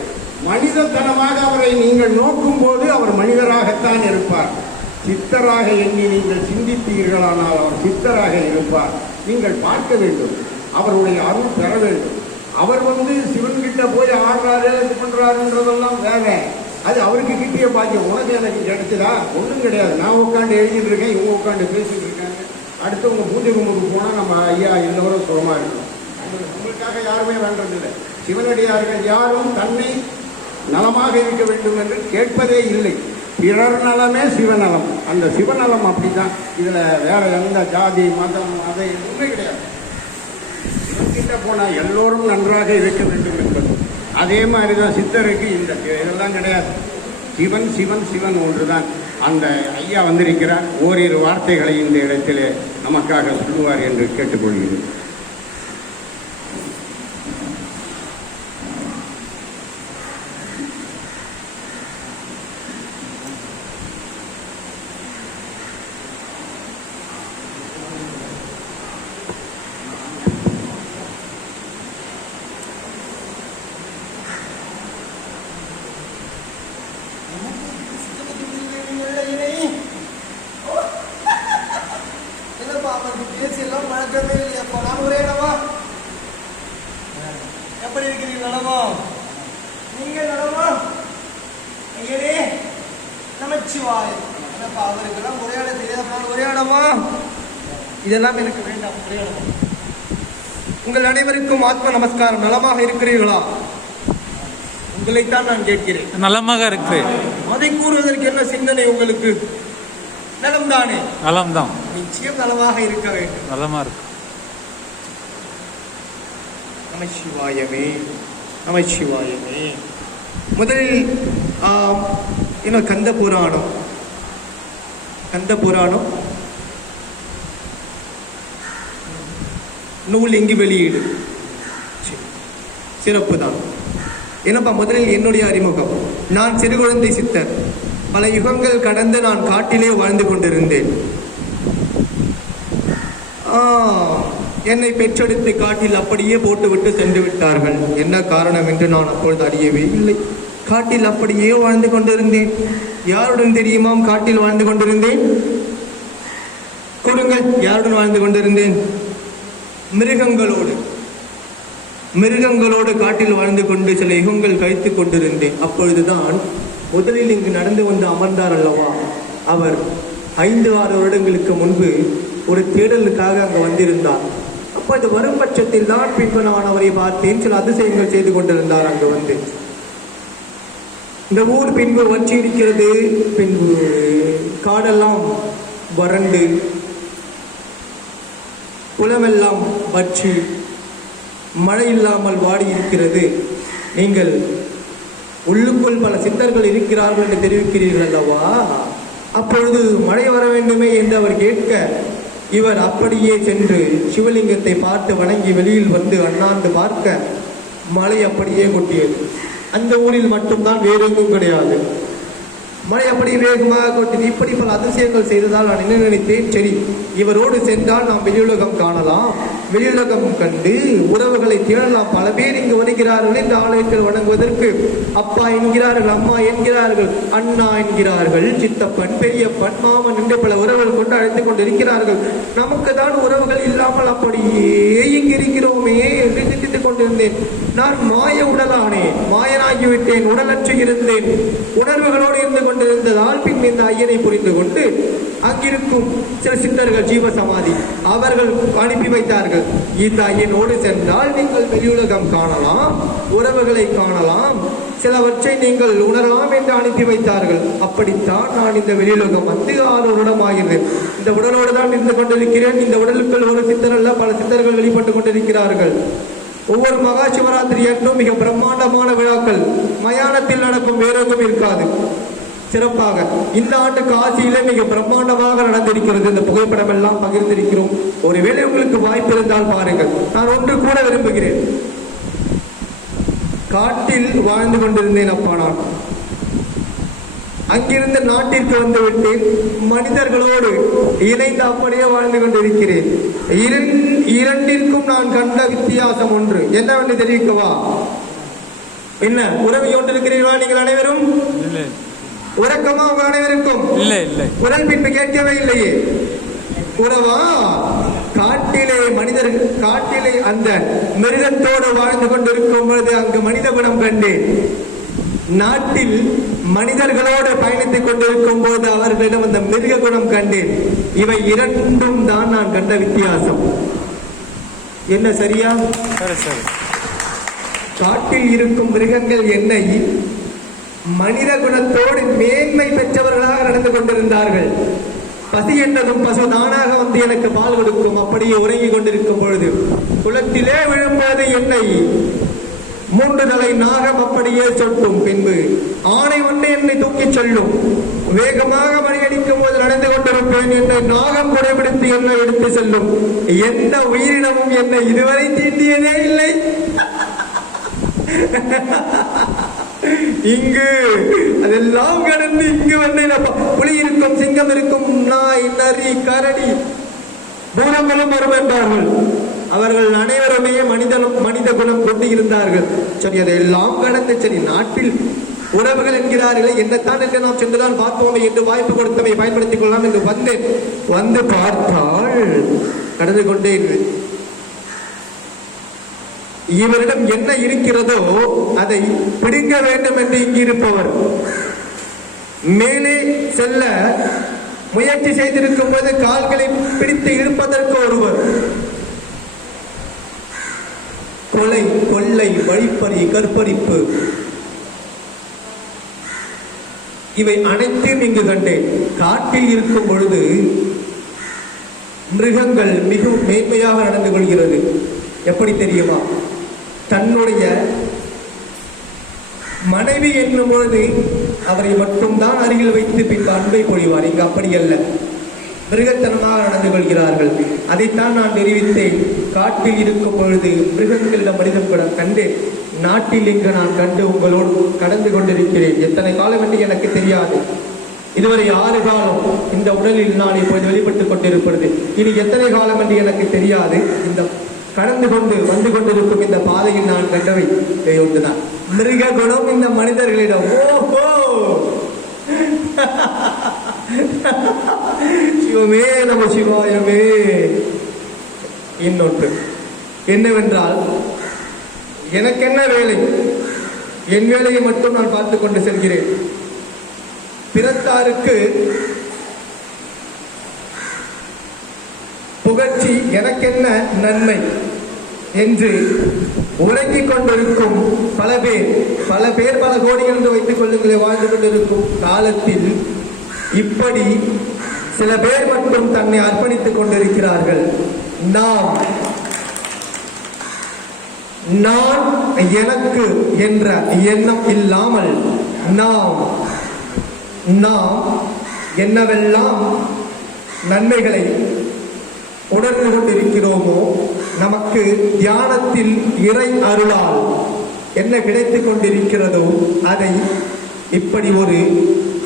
மனிதத்தனமாக அவரை நீங்கள் நோக்கும் போது அவர் மனிதராகத்தான் இருப்பார். சித்தராக எண்ணி நீங்கள் சிந்திப்பீர்களானால் அவர் சித்தராக இருப்பார். நீங்கள் பார்க்க வேண்டும், அவருடைய அருள் பெற வேண்டும். அவர் சிவன்கிட்ட போய் ஆடுறாரு, இது பண்றாருன்றதெல்லாம் வேற. அது அவருக்கு கிட்டிய பாக்கியம். உனக்கு எனக்கு கிடைச்சதா? ஒன்றும் கிடையாது. நான் உட்காந்து எழுதிட்டு இருக்கேன், இவங்க உட்காந்து பேசிட்டு இருக்காங்க. அடுத்தவங்க பூஜை ரூமுக்கு போனால் நம்ம ஐயா எல்லோரும் சுகமாக இருக்கணும். உங்களுக்காக யாருமே வேண்டதில்லை. சிவனடியார்கள் யாரும் தன்னை நலமாக இருக்க வேண்டும் என்று கேட்பதே இல்லை. பிறர் நலமே சிவநலம். அந்த சிவநலம் அப்படிதான். இதுல வேற எந்த ஜாதி மதம் அதை எதுவுமே கிடையாது. சிவன்கிட்ட போனா எல்லோரும் நன்றாக இருக்க வேண்டும் என்பது. அதே மாதிரிதான் சித்தருக்கு இந்த இதெல்லாம் கிடையாது. சிவன் சிவன் சிவன் ஒன்றுதான். அந்த ஐயா வந்திருக்கிறார். ஓரிரு வார்த்தைகளை இந்த இடத்திலே நமக்காக சொல்லுவார் என்று கேட்டுக்கொள்கிறேன். எப்படி இருக்கிறீர்கள்? நலமா? நீங்க நலமா? ஐயரே நமச்சிவாய். என்னப்பா அவருக்கெல்லாம் உரையாட தெரியாத உரையாடமா? இதெல்லாம் எனக்கு வேண்டாம். உரையாடமா? உங்கள் அனைவருக்கும் ஆத்ம நமஸ்காரம். நலமாக இருக்கிறீர்களா? உங்களைத்தான் நான் கேட்கிறேன். நலமாக இருக்கு. அதை கூறுவதற்கு என்ன சிந்தனை உங்களுக்கு? நலம் தானே? நலம்தான். நிச்சயம் நலமாக இருக்க வேண்டும். நலமா இருக்கு. நமச்சிவாயமே, நமச்சிவாயமே. முதலில் இன்னும் கந்த புராணம் நூல் எங்கு வெளியீடு சிறப்பு தான். என்னப்பா முதலில் என்னுடைய அறிமுகம். நான் சிறுகுழந்தை சித்தர். பல யுகங்கள் கடந்து நான் காட்டிலே வாழ்ந்து கொண்டிருந்தேன். என்னை பெற்றெடுத்து காட்டில் அப்படியே போட்டுவிட்டு சென்று விட்டார்கள். என்ன காரணம் என்று நான் அப்பொழுது அறியவே இல்லை. காட்டில் அப்படியே வாழ்ந்து கொண்டிருந்தேன். யாருடன் தெரியுமாம் காட்டில் வாழ்ந்து கொண்டிருந்தேன்? கூறுங்கள், யாருடன் வாழ்ந்து கொண்டிருந்தேன்? மிருகங்களோடு காட்டில் வாழ்ந்து கொண்டு சில யுகங்கள் கழித்து கொண்டிருந்தேன். அப்பொழுதுதான் முதலில் இங்கு நடந்து வந்து அமர்ந்தார் அல்லவா, அவர் 5-6 வருடங்களுக்கு முன்பு ஒரு தேடலுக்காக அங்கு வந்திருந்தார். அப்போது வரும் பட்சத்தில் தான் பின்பு நான் அவரை பார்த்தேன். சில அதிசயங்கள் செய்து கொண்டிருந்தார் அங்கு வந்து. இந்த ஊர் பின்பு வற்றி இருக்கிறது. பின்பு காடெல்லாம் வறண்டு குளமெல்லாம் வற்றி மழை இல்லாமல் வாடி இருக்கிறது. நீங்கள் உள்ளுக்குள் பல சித்தர்கள் இருக்கிறார்கள் என்று தெரிவிக்கிறீர்கள் அல்லவா? அப்பொழுது மழை வர வேண்டுமே என்று அவர் கேட்க, இவர் அப்படியே சென்று சிவலிங்கத்தை பார்த்து வணங்கி வெளியில் வந்து அண்ணாந்து பார்க்க மழை அப்படியே கொட்டியது. அந்த ஊரில் மட்டும்தான் வேறு எங்கும் கிடையாது. மழை அப்படி வேகமாக கொட்டியது. இப்படி பல அதிசயங்கள் செய்ததால் நான் என்ன நினைத்தேன், சரி இவரோடு சென்றால் நாம் வெளியுலகம் காணலாம், வெளியுலகம் கண்டு உறவுகளை தேடலாம். பல பேர் இங்கு வருகிறார்கள் இந்த ஆலயத்தில் வணங்குவதற்கு. அப்பா என்கிறார்கள், அம்மா என்கிறார்கள், அண்ணா என்கிறார்கள், சித்தப்பன், பெரியப்பன், மாமன் என்று பல உறவுகள் கொண்டு அழைத்துக் கொண்டு இருக்கிறார்கள். நமக்கு தான் உறவுகள் இல்லாமல் அப்படியே இங்கு இருக்கிறோமே என்று சிந்தித்துக் கொண்டிருந்தேன். நான் மாய உடலானேன், மாயனாகிவிட்டேன், உடலற்று இருந்தேன். உணர்வுகளோடு இருந்து கொண்டிருந்ததால் பின் இந்த ஐயனை புரிந்து கொண்டு அங்கிருக்கும் சில சித்தர்கள் ஜீவசமாதி அவர்கள் அனுப்பி வைத்தார்கள். இந்த ஐயனோடு சென்றால் நீங்கள் வெளியுலகம் காணலாம், உறவுகளை காணலாம், சிலவற்றை நீங்கள் உணரலாம் என்று அனுப்பி வைத்தார்கள். அப்படித்தான் நான் இந்த வெளியுலகம் வந்து 6 வருடம் ஆகிறது. இந்த உடலோடு தான் இருந்து கொண்டிருக்கிறேன். இந்த உடலுக்குள் ஒரு சித்தர் அல்ல, பல சித்தர்கள் வெளிப்பட்டுக் கொண்டிருக்கிறார்கள். ஒவ்வொரு மகா சிவராத்திரி அன்றும் மிக பிரம்மாண்டமான விழாக்கள் மயானத்தில் நடக்கும், வேறொன்றும் இருக்காது. சிறப்பாக இந்த ஆண்டு காசியிலே மிக பிரம்மாண்டமாக நடந்திருக்கிறது. இந்த புகைப்படம் எல்லாம் பகிர்ந்திருக்கிறோம். ஒருவேளை உங்களுக்கு வாய்ப்பு இருந்தால் பாருங்கள். நான் ஒன்று கூட விரும்புகிறேன். காட்டில் வாழ்ந்து கொண்டிருந்தேன் அப்பா. நான் அங்கிருந்து நாட்டிற்கு வந்து விட்டேன். மனிதர்களோடு இணைந்து அப்படியே வாழ்ந்து கொண்டிருக்கிறேன். இரண்டிற்கும் நான் கண்ட வித்தியாசம் ஒன்று என்னவென்று தெரிவிக்கவா? என்ன உறவு கொண்டிருக்கிறீர்களா நீங்கள் அனைவரும்? உறக்கமா உங்க அனைவருக்கும்? குரல் பின்பு கேட்கவே இல்லையே. உறவா? காட்டிலே மனிதர்கள், காட்டிலே அந்த மிருகத்தோடு வாழ்ந்து கொண்டிருக்கும் பொழுது அங்கு மனித குணம் கண்டேன். நாட்டில் மனிதர்களோடு பயணித்துக் கொண்டிருக்கும் போது அவர்களிடம் அந்த மிருக குணம் கண்டேன். இவை இரண்டும் தான் நான் கண்ட வித்தியாசம். என்ன சரியா? காட்டில் இருக்கும் மிருகங்கள் என்னை மனித குணத்தோடு மேன்மை பெற்றவர்களாக நடந்து கொண்டிருந்தார்கள். பசி என்றதும் பசு தானாக வந்து எனக்கு பால் கொடுக்கும். அப்படியே உறங்கிக் கொண்டிருக்கும் பொழுது குளத்திலே விழும்போது என்னை 3 தலை நாகம் அப்படியே சொட்டும். பின்பு ஆணை ஒன்று என்னை தூக்கிச் செல்லும். வேகமாக மணியடிக்கும் போது நடந்து கொண்டிருப்பேன். என்னை நாகம் குறைபிடித்து என்னை எடுத்து செல்லும். எந்த உயிரினமும் என்னை இதுவரை தீண்டியதே இல்லை. இங்கு அதெல்லாம் கடந்து இங்கு வந்து புலி இருக்கும், சிங்கம் இருக்கும், நாய், நரி, கரடி, பூதங்களும் வரும் என்றார்கள். அவர்கள் அனைவருமே மனித குணம் கொண்டு இருந்தார்கள். சரி, அதையெல்லாம் கடந்து சரி நாட்டில் உறவுகள் என்கிறார்களே என்னத்தான் என்று நாம் சென்றுதான் பார்ப்போமே என்று வாய்ப்பு கொடுத்தவை பயன்படுத்திக் கொள்ளலாம் என்று வந்தேன். வந்து பார்த்தால் கடந்து கொண்டேன். இவரிடம் என்ன இருக்கிறதோ அதை பிடுங்க வேண்டும் என்று இங்கு இருப்பவர் மேலே செல்ல முயற்சி செய்திருக்கும் போது கால்களை பிடித்து இழுப்பதற்கு ஒருவர். கொலை, கொள்ளை, வழிப்பறி, கற்பழிப்பு இவை அனைத்தையும் இங்கு கண்டேன். காட்டில் இருக்கும் பொழுது மிருகங்கள் மிகவும் மேன்மையாக நடந்து கொள்கிறது. எப்படி தெரியுமா? தன்னுடைய மனைவி என்னும் பொழுது அவரை மட்டும்தான் அருகில் வைத்து பின்பு அன்பை பொழிவார். இங்கு அப்படி அல்ல, மிருகத்தனமாக நடந்து கொள்கிறார்கள். அதைத்தான் நான் தெரிவித்தேன். காட்டில் இருக்கும் பொழுது மிருகங்களிடம் மனிதன் கூட கண்டேன். நாட்டில் இங்கு நான் கண்டு உங்களோடு கடந்து கொண்டிருக்கிறேன். எத்தனை காலம் என்று எனக்கு தெரியாது. இதுவரை 6 காலம் இந்த உடலில் நான் இப்போது வெளிப்பட்டுக் கொண்டிருப்பது. இனி எத்தனை காலம் என்று எனக்கு தெரியாது. இந்த கடந்து கொண்டு வந்து கொண்டிருக்கும் இந்த பாதையில் நான் கண்டவை ஒன்றுதான். மிருக குணம் இந்த மனிதர்களிடம். ஓஹோ, சிவமே நம சிவாயமே. இன்னொன்று என்னவென்றால், எனக்கு என்ன வேலை? என் வேலையை மட்டும் நான் பார்த்துக் கொண்டு செல்கிறேன். பிறத்தாருக்கு புகழ்ச்சி எனக்கென்ன நன்மை என்று உறங்கிக் கொண்டிருக்கும் பல பேர் பல கோடிகள் என்று வைத்துக் கொள்ளுங்களை வாழ்ந்து கொண்டிருக்கும் காலத்தில் இப்படி சில பேர் மட்டும் தன்னை அர்ப்பணித்துக் கொண்டிருக்கிறார்கள். நான் எனக்கு என்ற எண்ணம் இல்லாமல் நாம் என்னவெல்லாம் நன்மைகளை உணர்ந்து கொண்டிருக்கிறோமோ, நமக்கு தியானத்தில் இறை அருளால் என்ன கிடைத்துக் கொண்டிருக்கிறதோ அதை இப்படி ஒரு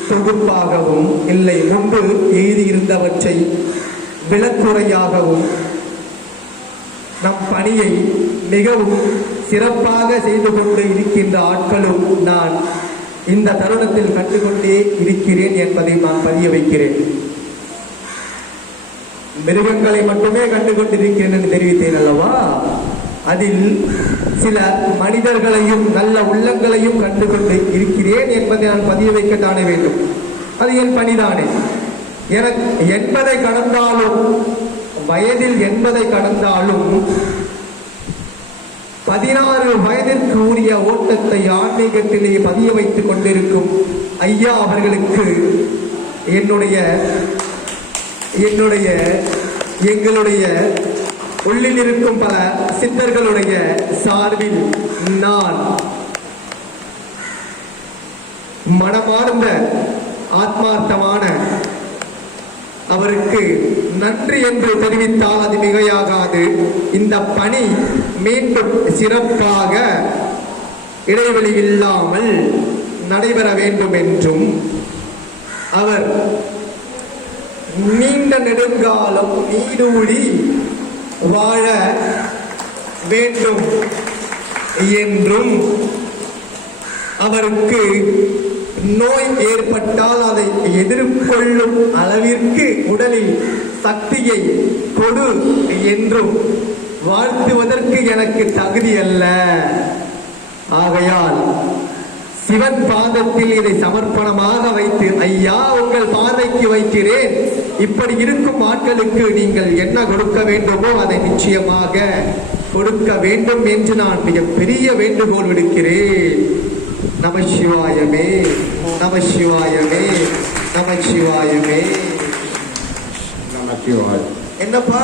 தொகுப்பாகவும் இல்லை முன்பு எழுதியிருந்தவற்றை விளக்குறையாகவும் நம் பணியை மிகவும் சிறப்பாக செய்து கொண்டு இருக்கின்ற ஆட்களும் நான் இந்த தருணத்தில் கண்டுகொண்டே இருக்கிறேன் என்பதை நான் பதிய வைக்கிறேன். மிருகங்களை மட்டுமே கண்டுகொண்டிருக்கிறேன் என்று தெரிவித்தேன் அல்லவா? அதில் சில மனிதர்களையும் நல்ல உள்ளங்களையும் கண்டுகொண்டு இருக்கிறேன் என்பதை நான் பதிய வைக்கத்தானே வேண்டும். அது என் பணிதானே. எனக்கு 80 கடந்தாலும், வயதில் 80 கடந்தாலும் 16 வயதிற்கு உரிய ஓட்டத்தை ஆன்மீகத்திலே பதிய வைத்துக் கொண்டிருக்கும் ஐயா அவர்களுக்கு எங்களுடைய உள்ளில் இருக்கும் பல சித்தர்களுடைய சார்பில் நான் மனமார்ந்த ஆத்மார்த்தமான அவருக்கு நன்றி என்று தெரிவித்தால் அது மிகையாகாது. இந்த பணி மீண்டும் சிறப்பாக இடைவெளி இல்லாமல் நடைபெற வேண்டும் என்றும் அவர் நீண்ட நெடுங்காலம் நீடூழி வாழ வேண்டும் என்றும், அவருக்கு நோய் ஏற்பட்டால் அதை எதிர்கொள்ளும் அளவிற்கு உடலில் சக்தியை கொடு என்றும் வாழ்த்துவதற்கு எனக்கு தகுதி அல்ல. ஆகையால் சிவன் பாதத்தில் இதை சமர்ப்பணமாக வைத்து, ஐயா உங்கள் பார்வைக்கு வைக்கிறேன். இப்படி இருக்கும் ஆட்களுக்கு நீங்கள் என்ன கொடுக்க வேண்டுமோ அதை நிச்சயமாக கொடுக்க வேண்டும் என்று நான் மிக பெரிய வேண்டுகோள் விடுக்கிறேன். நம சிவாயமே, நம சிவாயமே, நம சிவாயமே. நமச்சிவாய். என்னப்பா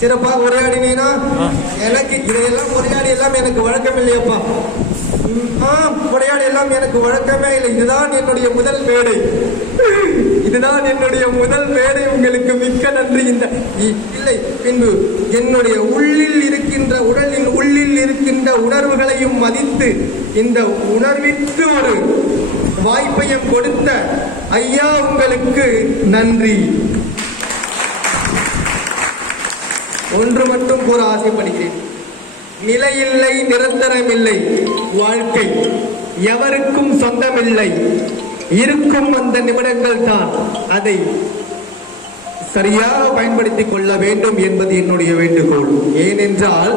சிறப்பாக உரையாடினீனா? எனக்கு இதையெல்லாம் உரையாடி எல்லாம் எனக்கு வழக்கம் இல்லையப்பா. உரையாடி எல்லாம் எனக்கு வழக்கமே இல்லை. இதுதான் என்னுடைய முதல் மேடை, இதுதான் என்னுடைய முதல் மேடை. உங்களுக்கு மிக்க நன்றி. இந்த இல்லை பின்பு என்னுடைய உள்ளில் இருக்கின்ற உடலின் உள்ளில் இருக்கின்ற உணர்வுகளையும் மதித்து இந்த உணர்விற்கு ஒரு வாய்ப்பையும் கொடுத்த ஐயா உங்களுக்கு நன்றி. ஒன்று மட்டும் கூற ஆசைப்படுகிறேன். நிலையில்லை, நிரந்தரமில்லை வாழ்க்கை, எவருக்கும் சொந்தமில்லை. இருக்கும் அந்த நிமிடங்கள் தான், அதை சரியாக பயன்படுத்திக் கொள்ள வேண்டும் என்பது என்னுடைய வேண்டுகோள். ஏனென்றால்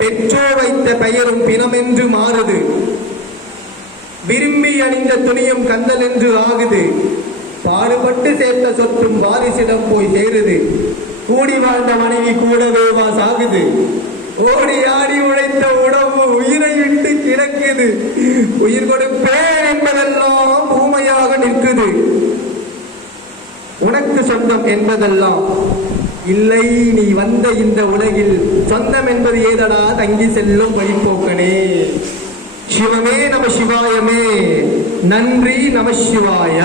பெற்றோர் வைத்த பெயரும் பிணமென்று மாறுது, விரும்பி அணிந்த துணியும் கந்தல் என்று ஆகுது, பாடுபட்டு சேர்த்த சொத்தும் வாரிசிடம் போய் சேருது, கூடி வாழ்ந்த மனைவி கூடவே சாகுது, ஓடி ஆடி உழைத்த உடம்பு உயிரை விட்டு கிடக்குது, உயிர் கொடுப்பேன் என்பதெல்லாம் ஊமையாக நிற்குது, உனக்கு சொந்தம் என்பதெல்லாம் இல்லை. நீ வந்த இந்த உலகில் சொந்தம் என்பது ஏதடா தங்கி செல்லும் வழிபோக்கனே. சிவமே நம சிவாயமே. நன்றி. நம சிவாய.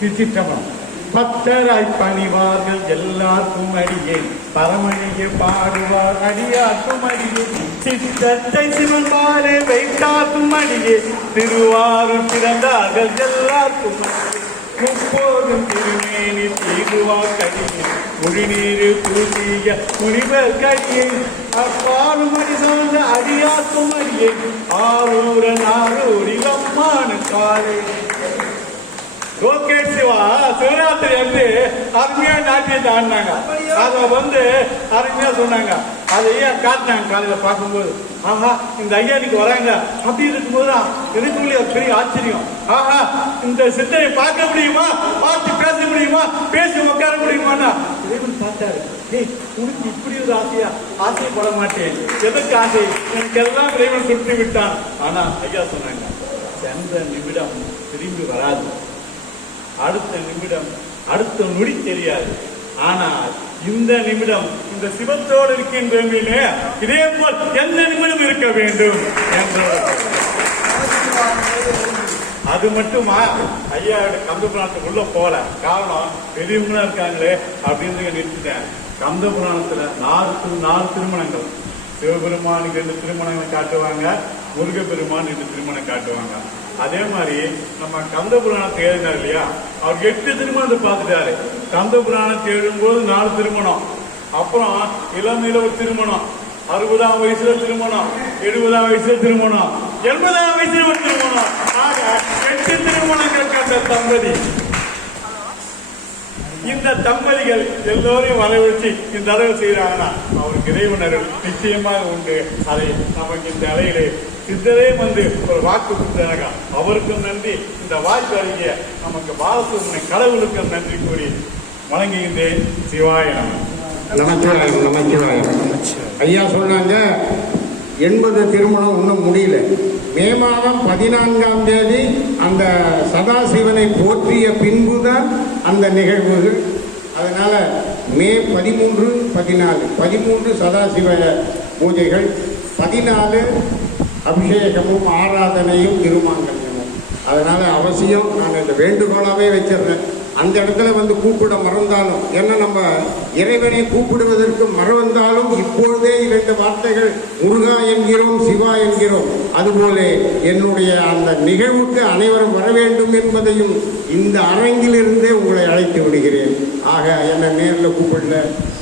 திருச்சிற்றம்பலம். பக்தராய் பணிவார்கள் எல்லாருக்கும் அடியே, பரமணியை பாடுவார் அடியாக்கும் அடியே, சித்தத்தை சிவன் பாலே வைத்தாக்கும் அடியே, திருவாரூர் பிறந்தார்கள் எல்லாருக்கும் முப்போதும் திருமேனி தீதுவார் கடியே, குடிநீரு பூசிய முனிவர் கடியே, அப்பாரும் அடி சார்ந்த அடியாக்கும் அடியே, ஆரூரன் ஆரூரில் அம்மானு காலே. லோகேஷ் சிவா சிவராத்திரி வந்து அருமையா நாட்டியத்தை ஆடினாங்க. அதை வந்து அருமையா சொன்னாங்க. அதை ஏன் காட்டினாங்க காலையில பார்க்கும்போது, ஆஹா இந்த ஐயா இன்னைக்கு வராங்க அப்படின்னு இருக்கும்போது எனக்குள்ளே ஒரு பெரிய ஆச்சரியம். ஆஹா இந்த சித்தரை பார்க்க முடியுமா, பார்த்து பேச முடியுமா, பேசி உட்கார முடியுமான்னா இறைவன் பார்த்தாரு. ஏய் உனக்கு இப்படி ஒரு ஆசையா? ஆசைப்பட மாட்டேன். எதற்கு ஆசை? எனக்கு எல்லாம் இறைவன் சுற்றி விட்டான். ஆனா ஐயா சொன்னாங்க, எந்த நிமிடம் திரும்பி வராது, அடுத்த நிமிடம் அடுத்த நொடி தெரியாது. ஆனால் இந்த நிமிடம் இந்த சிவத்தோடு இருக்கின்றேன், இதே போல் எந்த நிமிடம் இருக்க வேண்டும் என்ற அது மட்டுமா? ஐயா கந்தபுராணத்துக்கு உள்ள போல காரணம் பெரியவங்களா இருக்காங்களே அப்படின்னு நிறுத்திட்டேன். கந்தபுராணத்துல 4 திருமணங்கள், சிவபெருமானுக்கு 2 திருமணங்களை காட்டுவாங்க, முருகப்பெருமான் 2 திருமணம் காட்டுவாங்க. அதே மாதிரி நம்ம கந்தபுராணத்தை எழுதினார் இல்லையா, அவர் 8 திருமணத்தை பார்த்துட்டாரு. கந்தபுராணத்தை எழுதும்போது 4 திருமணம், அப்புறம் இளமையில ஒரு திருமணம், 60ஆம் வயசுல திருமணம், 70ஆம் வயசுல திருமணம், 80ஆம் வயசுல ஒரு திருமணம். ஆக 8 திருமணங்கள் கண்ட தம்பதி. இந்த தம்பதிகள் எல்லோரையும் வரவழைச்சு இந்த அளவு செய்யறாங்கன்னா அவருக்கு இறைவனர்கள் நிச்சயமாக உண்டு. அதை நமக்கு இந்த அலையிலே சித்தரே வந்து ஒரு வாக்கு கொடுத்தாங்க. அவருக்கும் நன்றி. இந்த வாய்ப்பு அறிய நமக்கு பாலசுப்ரமணிய கடவுளுக்கும் நன்றி கூறி வணங்குகின்றேன். சிவாய நமச்சிவாயம். நமச்சிவாயம். ஐயா சொன்னாங்க 80 திருமணம் இன்னும் முடியல. மே மாதம் 14ஆம் தேதி அந்த சதாசிவனை போற்றிய பின்புதான் அந்த நிகழ்வுகள். அதனால மே 13, 14, 13 சதாசிவ பூஜைகள், 14 அபிஷேகமும் ஆராதனையும் திருமாங்கல்யமும். அதனால அவசியம் நான் இந்த வேண்டுகோளாவே வச்சிருந்தேன். அந்த இடத்துல வந்து கூப்பிட மறந்தாலும், ஏன்னா நம்ம இறைவனை கூப்பிடுவதற்கு மறந்தாலும் இப்பொழுதே 2 வார்த்தைகள் முருகா என்கிறோம், சிவா என்கிறோம். அதுபோல என்னுடைய அந்த நிகழ்வுக்கு அனைவரும் வர வேண்டும் என்பதையும் இந்த அரங்கிலிருந்தே உங்களை அழைத்து விடுகிறேன். ஆக என்ன நேரில் கூப்பிடல,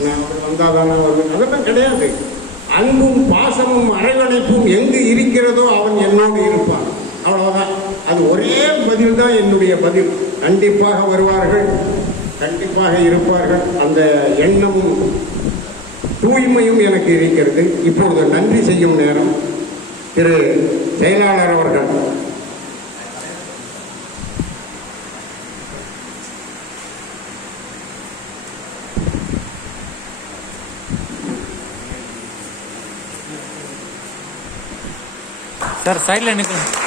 நான் வந்தாதானே வருவேன், அதெல்லாம் கிடையாது. அன்பும் பாசமும் அரவணைப்பும் எங்கு இருக்கிறதோ அவன் என்னோடு இருப்பான். அவ்வளவுதான். அது ஒரே பதில் தான் என்னுடைய பதில். கண்டிப்பாக வருவார்கள், கண்டிப்பாக இருப்பார்கள். அந்த எண்ணமும் தூய்மையும் எனக்கு இருக்கிறது. இப்பொழுது நன்றி செய்யும் நேரம். திரு செயலாளர் அவர்கள். சார் சைடில் நிற்கலாம்.